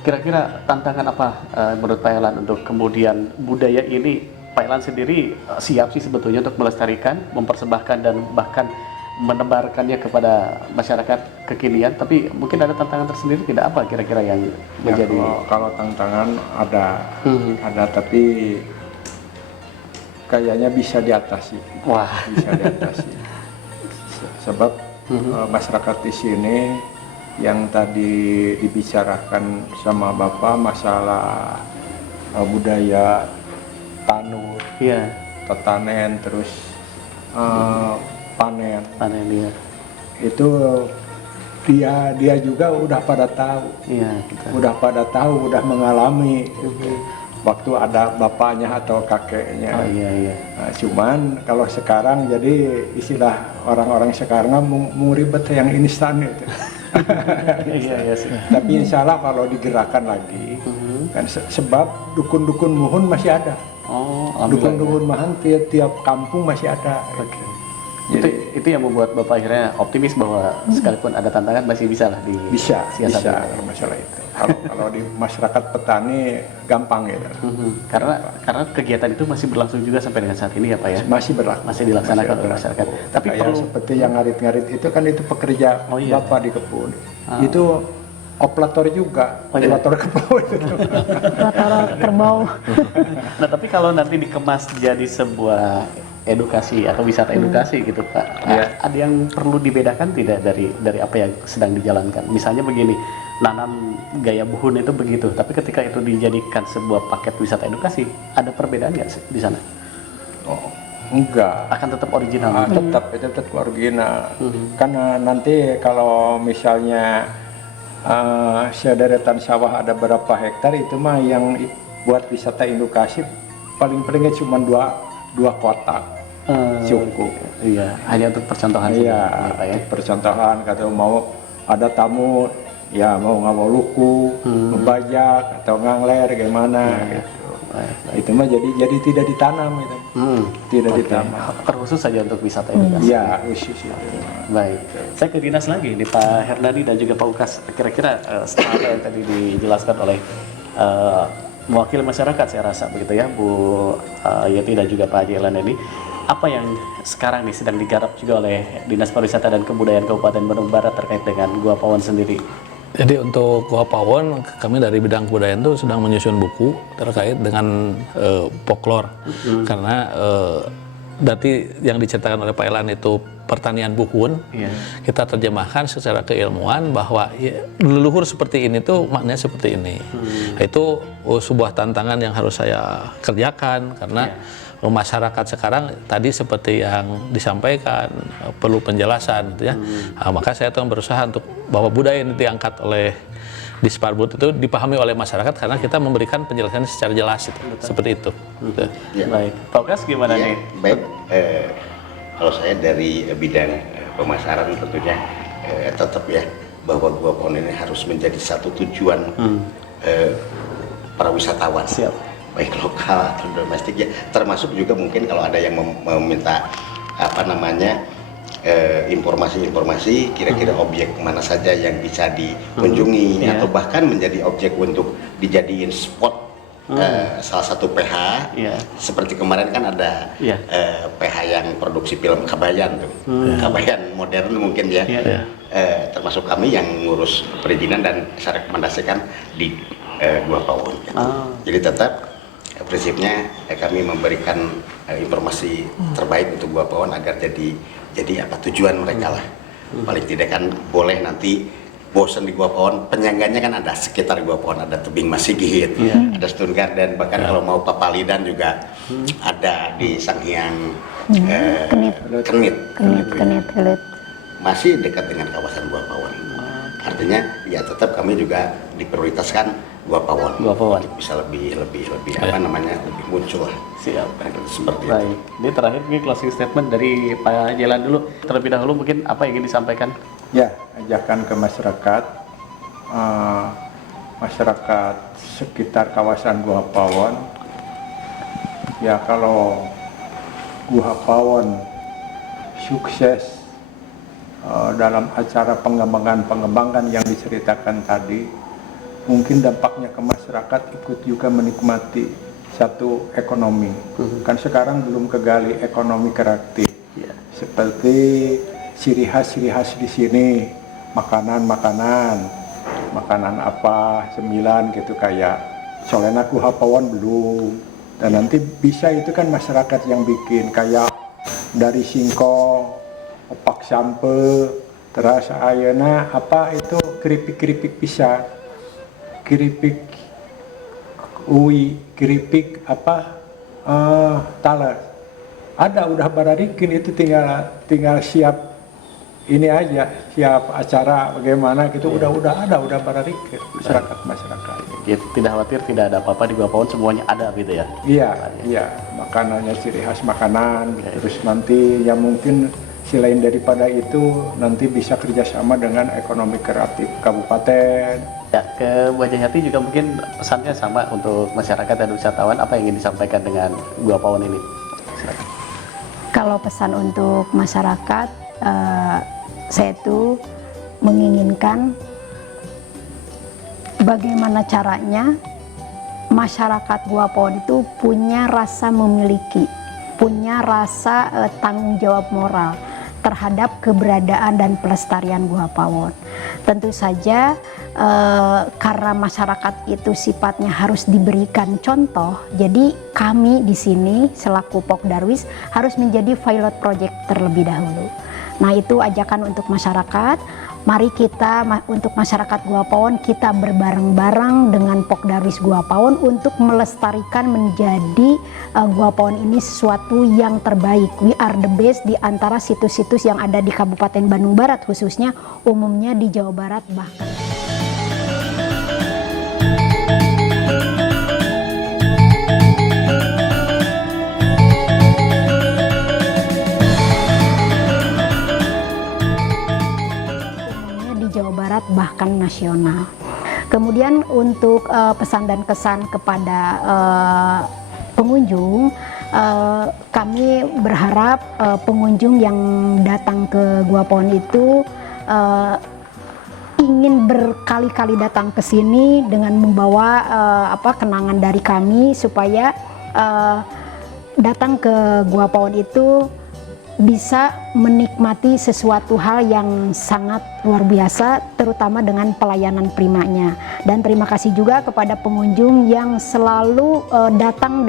Kira-kira tantangan apa menurut Pak Elan untuk kemudian budaya ini Pak Elan sendiri siap sih sebetulnya untuk melestarikan, mempersembahkan dan bahkan menebarkannya kepada masyarakat kekinian, tapi mungkin ada tantangan tersendiri tidak, apa kira-kira yang Ya, menjadi kalau tantangan ada, tapi kayaknya bisa diatasi. wah Bisa diatasi. Sebab masyarakat di sini yang tadi dibicarakan sama Bapak masalah budaya tanur, iya tetanen, terus panen, dia itu dia juga udah pada tahu. iya kita Udah mengalami gitu. Waktu ada bapaknya atau kakeknya. iya Nah, cuman kalau sekarang jadi istilah orang-orang sekarang mau ribet yang instan gitu. iya sih. Tapi insya Allah kalau digerakkan lagi, kan sebab dukun-dukun muhun masih ada. Oh, alhamdulillah. Dukun-dukun muhun tiap kampung masih ada. Oke. Jadi Itu yang membuat Bapak akhirnya optimis bahwa sekalipun ada tantangan masih bisa lah bisa siasati. kalau masalah itu. Kalau di masyarakat petani gampang gitu. Karena kegiatan itu masih berlangsung juga sampai dengan saat ini ya Pak ya. Masih berlaku. Masih dilaksanakan oleh berlaku. masyarakat. Tapi Kayak perlu seperti yang ngarit-ngarit itu kan itu pekerja Oh, iya. bapak di kebun. Itu operator juga, Oh, iya. operator kebun itu. Rata-rata kerbau. Nah, tapi kalau nanti dikemas jadi sebuah edukasi atau wisata edukasi gitu Pak, Iya. ada yang perlu dibedakan tidak dari apa yang sedang dijalankan? Misalnya begini, nanam gaya buhun itu begitu, tapi ketika itu dijadikan sebuah paket wisata edukasi, ada perbedaan nggak sih di sana? Oh, enggak. Akan tetap original? Tetap original. Karena nanti kalau misalnya sederetan sawah ada berapa hektar itu mah yang buat wisata edukasi paling-palingnya cuma dua kotak. Cukup. Iya, hanya untuk percontohan saja, Iya, ya, Pak ya. percontohan kata mau ada tamu ya mau ngawoluku, membajak atau ngangler gimana gitu. Itu mah jadi tidak ditanam itu. Tidak ditanam. Terkhusus saja untuk wisata edukasi. Iya, khusus itu. Baik, saya ke dinas lagi nih Pak Hernadi dan juga Pak Ukas. Kira-kira setelah apa yang tadi dijelaskan oleh mewakili masyarakat, saya rasa begitu ya, Bu Yeti dan juga Pak Haji Elan ini, apa yang sekarang nih sedang digarap juga oleh Dinas Pariwisata dan Kebudayaan Kabupaten Bandung Barat terkait dengan Gua Pawon sendiri? Jadi untuk Gua Pawon, kami dari bidang kebudayaan itu sedang menyusun buku terkait dengan folklore. Karena berarti yang diceritakan oleh Pak Elan itu pertanian buhun, Iya. kita terjemahkan secara keilmuan bahwa ya, leluhur seperti ini tuh maknanya seperti ini. Itu sebuah tantangan yang harus saya kerjakan karena masyarakat sekarang tadi seperti yang disampaikan perlu penjelasan gitu ya. Nah, maka saya tuh berusaha untuk bahwa budaya ini diangkat oleh Disparbud itu dipahami oleh masyarakat karena kita memberikan penjelasan secara jelas itu. Seperti itu. Gitu. Ya. Baik, Pak Ukas gimana Iya, nih? baik. Kalau saya dari bidang pemasaran tentunya tetap ya bahwa Gua Pawon ini harus menjadi satu tujuan para wisatawan. Siap. Baik lokal atau domestik ya, termasuk juga mungkin kalau ada yang meminta informasi-informasi kira-kira objek mana saja yang bisa dikunjungi Iya. atau bahkan menjadi objek untuk dijadiin spot salah satu PH. Iya. Seperti kemarin kan ada Iya. PH yang produksi film Kabayan tuh, Kabayan modern mungkin ya. Iya. Termasuk kami yang ngurus perizinan dan saya rekomendasikan di Gua Pawon. Jadi tetap prinsipnya kami memberikan informasi terbaik untuk Gua Pawon agar jadi apa tujuan mereka lah. Paling tidak kan boleh nanti bosan di Gua Pawon, penyangganya kan ada sekitar Gua Pawon, ada Tebing Masigit, ada Stone Garden, bahkan kalau mau Papalidan juga ada di Sanghyang Kenit. Kenit. Masih dekat dengan kawasan Gua Pawon. Artinya ya tetap kami juga diprioritaskan Gua Pawon. Gua Pawon. Untuk bisa lebih lebih muncul lah. Siap. Seperti itu. Baik, ini terakhir ini closing statement dari Pak Jalan dulu. Terlebih dahulu mungkin apa yang ingin disampaikan? Ya, ajakan ke masyarakat masyarakat sekitar kawasan Gua Pawon, ya kalau Gua Pawon sukses dalam acara pengembangan yang diceritakan tadi, mungkin dampaknya ke masyarakat ikut juga menikmati satu ekonomi. Kan sekarang belum kegali ekonomi kreatif. Seperti ciri khas di sini, makanan apa, cemilan gitu kayak Solena Gua Pawon belum. Dan nanti bisa itu kan masyarakat yang bikin kayak dari singkong, opak sampe, terus ayeuna apa itu keripik pisang, keripik keripik apa talas. Ada udah bararikin itu tinggal siap ini aja, siap acara bagaimana gitu, udah ada udah bararikin masyarakat. Gitu, tidak khawatir, tidak ada apa-apa di Gua Pawon, semuanya ada gitu ya. Iya, makanannya ciri khas makanan, terus nanti ya mungkin selain daripada itu nanti bisa kerjasama dengan ekonomi kreatif kabupaten. Ya, ke Bu Hajayati juga mungkin pesannya sama untuk masyarakat dan wisatawan, apa yang ingin disampaikan dengan Gua Pawon ini? Silakan. Kalau pesan untuk masyarakat, saya tuh menginginkan bagaimana caranya masyarakat Gua Pawon itu punya rasa memiliki, punya rasa tanggung jawab moral terhadap keberadaan dan pelestarian Gua Pawon. Tentu saja karena masyarakat itu sifatnya harus diberikan contoh, jadi kami di sini selaku Pok Darwis harus menjadi pilot project terlebih dahulu. Nah, itu ajakan untuk masyarakat. Mari kita untuk masyarakat Gua Pawon kita berbareng-bareng dengan Pok Darwis Gua Pawon untuk melestarikan menjadi Gua Pawon ini sesuatu yang terbaik. We are the best di antara situs-situs yang ada di Kabupaten Bandung Barat, khususnya umumnya di Jawa Barat bahkan. Jawa Barat bahkan nasional. Kemudian untuk pesan dan kesan kepada pengunjung, kami berharap pengunjung yang datang ke Gua Pawon itu ingin berkali-kali datang ke sini dengan membawa kenangan dari kami supaya datang ke Gua Pawon itu bisa menikmati sesuatu hal yang sangat luar biasa, terutama dengan pelayanan primanya. Dan terima kasih juga kepada pengunjung yang selalu datang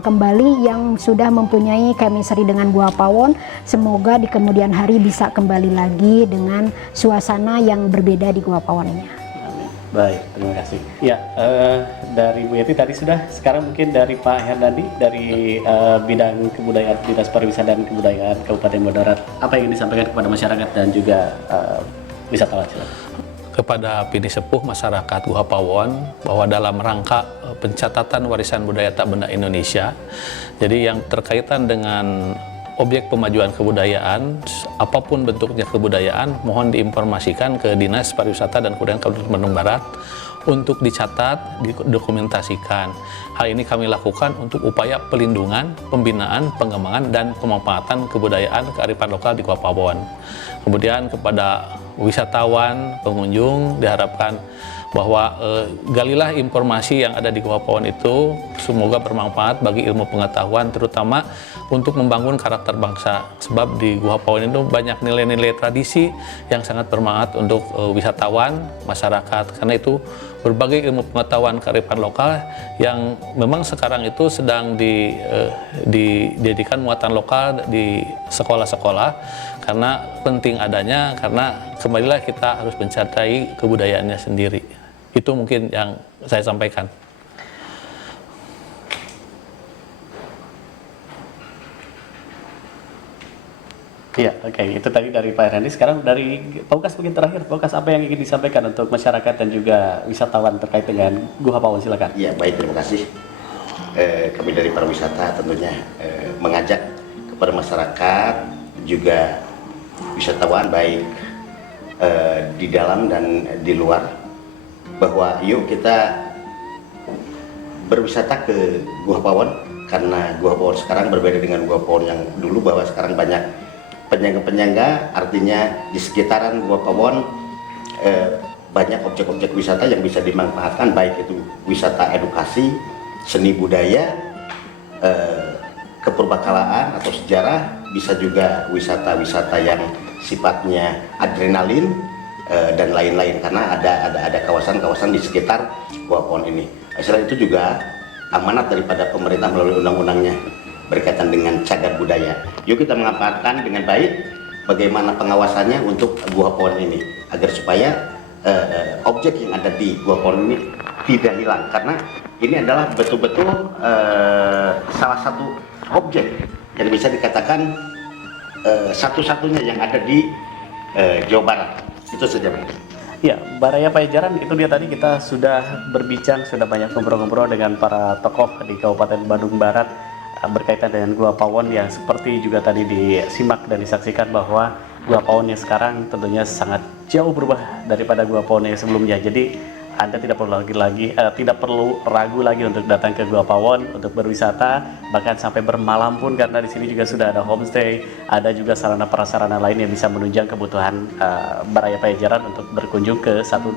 kembali, yang sudah mempunyai chemistry dengan Gua Pawon. Semoga di kemudian hari bisa kembali lagi dengan suasana yang berbeda di Gua Pawon ini. Baik, terima kasih. Ya, dari Bu Yati tadi sudah, sekarang mungkin dari Pak Herdandi dari bidang kebudayaan, Dinas Pariwisata dan Kebudayaan Kabupaten Bandung Barat, apa yang ingin disampaikan kepada masyarakat dan juga wisatawan? Kepada Pini Sepuh masyarakat Gua Pawon bahwa dalam rangka pencatatan warisan budaya tak benda Indonesia, jadi yang terkaitan dengan objek pemajuan kebudayaan, apapun bentuknya kebudayaan, mohon diinformasikan ke Dinas Pariwisata dan Kebudayaan Kabupaten Bandung Barat untuk dicatat, didokumentasikan. Hal ini kami lakukan untuk upaya pelindungan, pembinaan, pengembangan, dan pemanfaatan kebudayaan kearifan lokal di Gua Pawon. Kemudian kepada wisatawan, pengunjung, diharapkan bahwa galilah informasi yang ada di Gua Pawon itu, semoga bermanfaat bagi ilmu pengetahuan, terutama untuk membangun karakter bangsa. Sebab di Gua Pawon itu banyak nilai-nilai tradisi yang sangat bermanfaat untuk wisatawan, masyarakat. Karena itu berbagai ilmu pengetahuan kearifan lokal yang memang sekarang itu sedang dijadikan muatan lokal di sekolah-sekolah, karena penting adanya, karena kembalilah kita harus mencintai kebudayaannya sendiri. Itu mungkin yang saya sampaikan. Iya, oke. Itu tadi dari Pak Herdandi. Sekarang dari Pak Ukas mungkin terakhir. Pak Ukas, apa yang ingin disampaikan untuk masyarakat dan juga wisatawan terkait dengan Gua Pawon? Silakan. Iya, baik, terima kasih. Kami dari pariwisata tentunya mengajak kepada masyarakat, juga wisatawan baik di dalam dan di luar, bahwa yuk kita berwisata ke Gua Pawon, karena Gua Pawon sekarang berbeda dengan Gua Pawon yang dulu, bahwa sekarang banyak penyangga-penyangga, artinya di sekitaran Gua Pawon banyak objek-objek wisata yang bisa dimanfaatkan, baik itu wisata edukasi, seni budaya, kepurbakalaan atau sejarah, bisa juga wisata-wisata yang sifatnya adrenalin dan lain-lain, karena ada kawasan-kawasan di sekitar Gua Pawon ini. Selain itu juga amanat daripada pemerintah melalui undang-undangnya berkaitan dengan cagar budaya. Yuk kita memanfaatkan dengan baik bagaimana pengawasannya untuk Gua Pawon ini, agar supaya objek yang ada di Gua Pawon ini tidak hilang, karena ini adalah betul-betul salah satu objek yang bisa dikatakan satu-satunya yang ada di Jawa Barat. Itu saja, Pak. Ya, Baraya Pajajaran, itu dia tadi kita sudah berbincang, sudah banyak ngobrol-ngobrol dengan para tokoh di Kabupaten Bandung Barat berkaitan dengan Gua Pawon, yang seperti juga tadi disimak dan disaksikan bahwa Gua Pawon yang sekarang tentunya sangat jauh berubah daripada Gua Pawon yang sebelumnya. Jadi Anda tidak perlu ragu lagi untuk datang ke Gua Pawon untuk berwisata, bahkan sampai bermalam pun, karena di sini juga sudah ada homestay, ada juga sarana prasarana lain yang bisa menunjang kebutuhan Baraya Pajajaran untuk berkunjung ke satu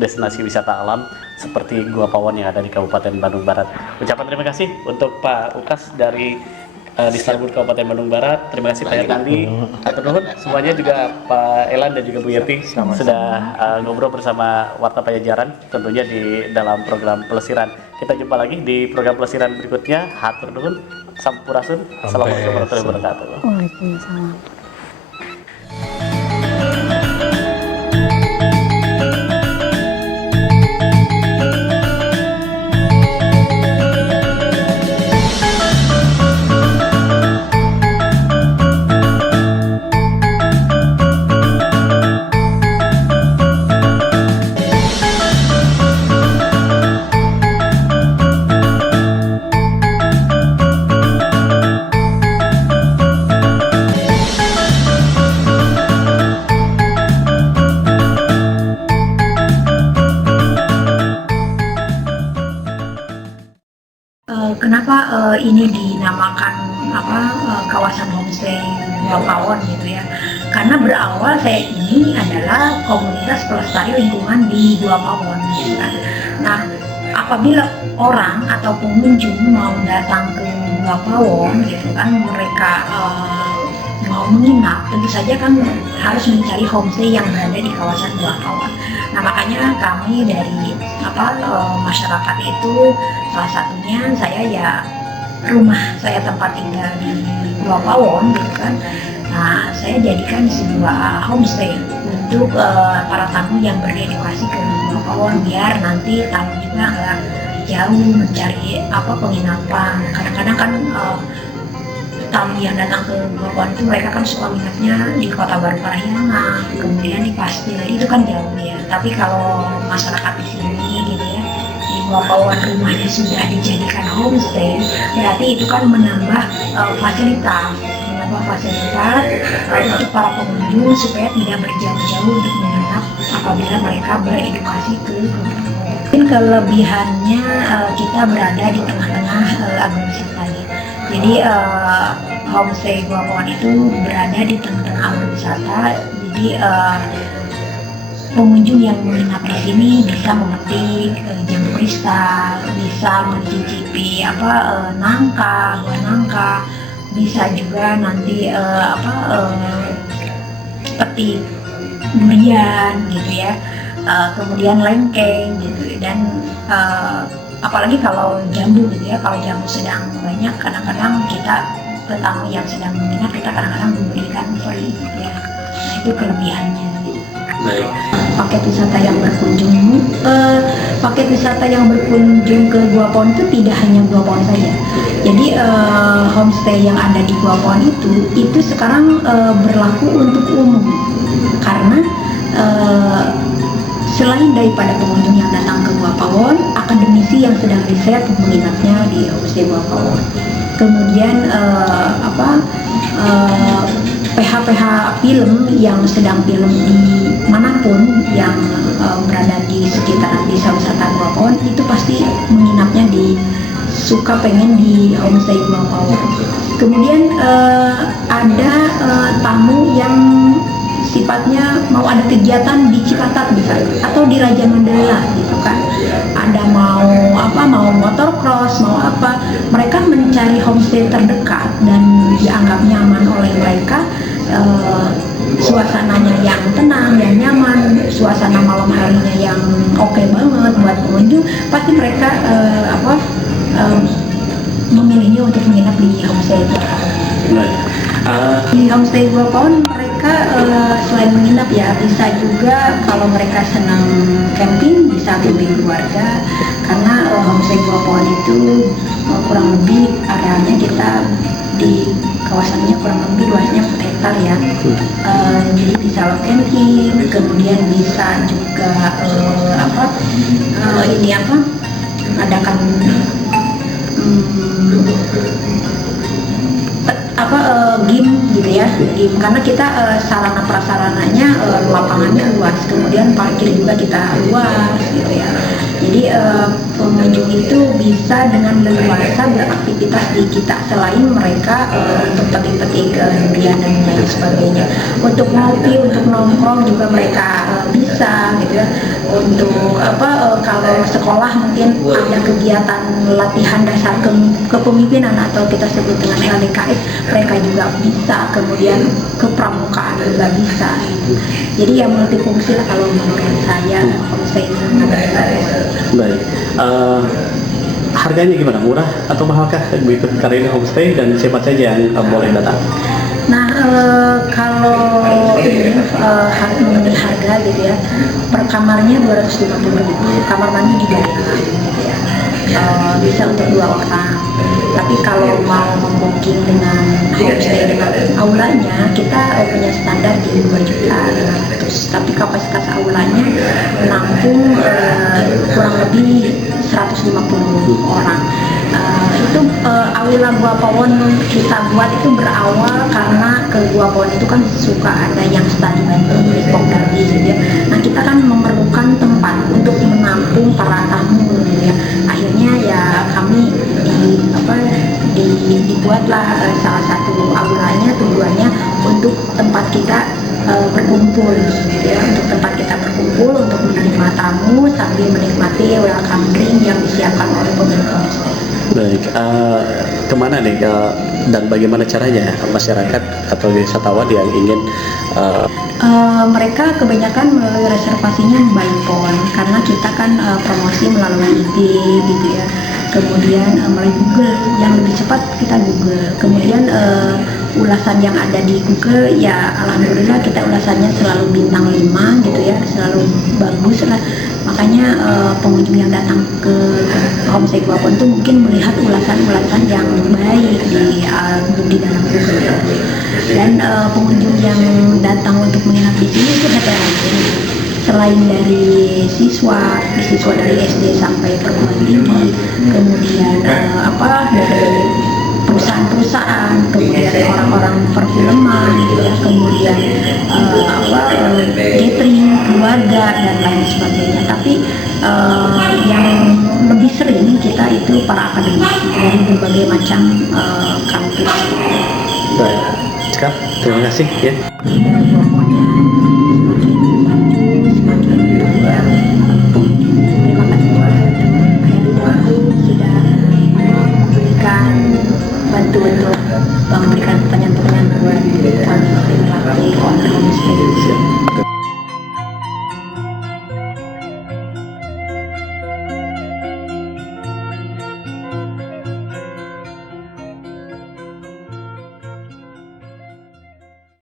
destinasi wisata alam seperti Gua Pawon yang ada di Kabupaten Bandung Barat. Ucapan terima kasih untuk Pak Ukas dari Disdalbud Kabupaten Bandung Barat. Terima kasih Pak Yatandi, Atur nuhun. Semuanya juga Pak Elan dan juga Bu Yeti sudah ngobrol bersama Warta Pajajaran tentunya di dalam program Pelesiran. Kita jumpa lagi di program Pelesiran berikutnya. Hatur nuhun, sampurasun. Assalamualaikum warahmatullahi wabarakatuh. Waalaikumsalam. Kenapa ini dinamakan kawasan homestay Gua Pawon gitu ya? Karena berawal saya ini adalah komunitas pelestari lingkungan di Gua Pawon gitu kan. Nah, apabila orang atau pengunjung mau datang ke Gua Pawon gitu kan, mereka mau menginap, tentu saja kan harus mencari homestay yang berada di kawasan Gua Pawon. Nah, makanya kami dari masyarakat itu, salah satunya rumah saya tempat tinggal di Gua Pawon gitu kan. Nah, saya jadikan sebuah homestay untuk para tamu yang beredukasi ke Gua Pawon, biar nanti tamu juga nggak jauh mencari penginapan. Kadang-kadang kan tamu yang datang ke Gua Pawon itu mereka kan suka minatnya di Kota Baru Parahyangan, kemudian di Pastir, itu kan jauh ya. Tapi kalau masyarakat di sini gitu ya, di Gua Pawon rumahnya sudah dijadikan homestay, berarti itu kan menambah fasilitas untuk para pengunjung supaya tidak berjauh-jauh untuk menginap apabila mereka beredukasi ke Gua Pawon. Mungkin kelebihannya kita berada di tengah-tengah agrowisata. Jadi homestay Gua Pawon itu berada di tengah-tengah agrowisata. Jadi pengunjung yang menginap di sini bisa memetik jambu kristal, bisa mencicipi nangka, buah nangka, bisa juga nanti petik durian gitu ya, kemudian lengkeng gitu, dan apalagi kalau jambu gitu ya, kalau jambu sedang banyak, kadang-kadang kita ke tamu yang sedang menginap kita kadang-kadang memberikan free gitu ya. Nah, itu kelebihannya. Baik. Paket wisata yang berkunjung ke Gua Pawon itu tidak hanya Gua Pawon saja. Jadi homestay yang ada di Gua Pawon itu sekarang berlaku untuk umum, karena selain daripada pengunjung yang datang ke Gua Pawon, akademisi yang sedang riset menginapnya di homestay Gua Pawon. Kemudian PH-PH film yang sedang film di manapun yang berada di sekitaran pasti menginapnya suka pengen di homestay Gua Pawon. Kemudian ada tamu yang sifatnya mau ada kegiatan di Cipatat misalnya atau di Raja Mandala gitu kan, ada mau motor cross, mau apa, mereka mencari homestay terdekat dan dianggap nyaman oleh mereka, suasananya yang tenang, yang nyaman, suasana malam harinya yang oke banget buat pengunjung, pasti mereka memilihnya untuk menginap di homestay Gua Pawon. Di homestay Gua Pawon mereka selain menginap ya bisa juga kalau mereka senang camping bisa camping keluarga, karena homestay Gua Pawon itu kurang lebih areanya kita di kawasannya kurang lebih luasnya 4 hektar ya. Jadi bisa camping, kemudian bisa juga adakan game gitu ya, game, karena kita sarana prasarananya lapangannya luas, kemudian parkir juga kita luas gitu ya. Jadi pengunjung itu bisa dengan leluasa beraktivitas di kita, selain mereka untuk petik-petik durian dan lain sebagainya. Untuk ngopi, untuk nongkrong juga mereka bisa gitu ya. Untuk kalau sekolah mungkin ada kegiatan latihan dasar kepemimpinan atau kita sebut dengan LDKS, mereka juga bisa. Kemudian kepramukaan juga bisa gitu. Jadi ya multifungsi lah kalau menurut saya homestay ini. Baik, harganya gimana? Murah atau mahalkah begitu karena ini homestay, dan siapa saja yang boleh datang? Nah, kalau ini mengenai harga gitu ya, per kamarnya 250.000, kamar mandi juga gitu ya. Bisa untuk 2 orang. Tapi kalau mau membooking dengan homestay dengan aulanya, kita punya standar di 2.500.000. Tapi kapasitas aulanya menampung kurang lebih 150 orang. Itu aula Gua Pawon kita buat itu berawal karena ke Gua Pawon itu kan suka ada yang study banding, pokdardi gitu ya. Nah, kita kan memerlukan tempat untuk menampung para tamu gitu ya. Akhirnya ya kami dibuatlah salah satu aulanya, tujuannya untuk tempat kita berkumpul gitu ya, untuk tempat kita berkumpul untuk menerima tamu sambil menikmati welcome drink yang disiapkan oleh pemilik homestay. Baik, kemana nih dan bagaimana caranya masyarakat atau wisatawan yang ingin mereka kebanyakan melalui reservasinya by phone, karena kita kan promosi melalui IG gitu ya. Kemudian melalui Google, yang lebih cepat kita Google. Kemudian ulasan yang ada di Google ya alhamdulillah kita ulasannya selalu bintang 5 gitu ya, selalu bagus lah. Makanya pengunjung yang datang ke homestay Gua Pawon itu mungkin melihat ulasan-ulasan yang baik di dalam Google ya. Dan pengunjung yang datang untuk menginap di sini itu heterogen. Selain dari siswa dari SD sampai perguruan tinggi, kemudian dari perusahaan-perusahaan, kemudian orang-orang perfilman gitu ya, kemudian catering, keluarga dan lain sebagainya. Tapi yang lebih sering kita itu para akademisi dari berbagai macam kampus. baik, Kak, terima kasih ya. Bantu untuk memberikan pertanyaan-pertanyaan buat kami owner homestay.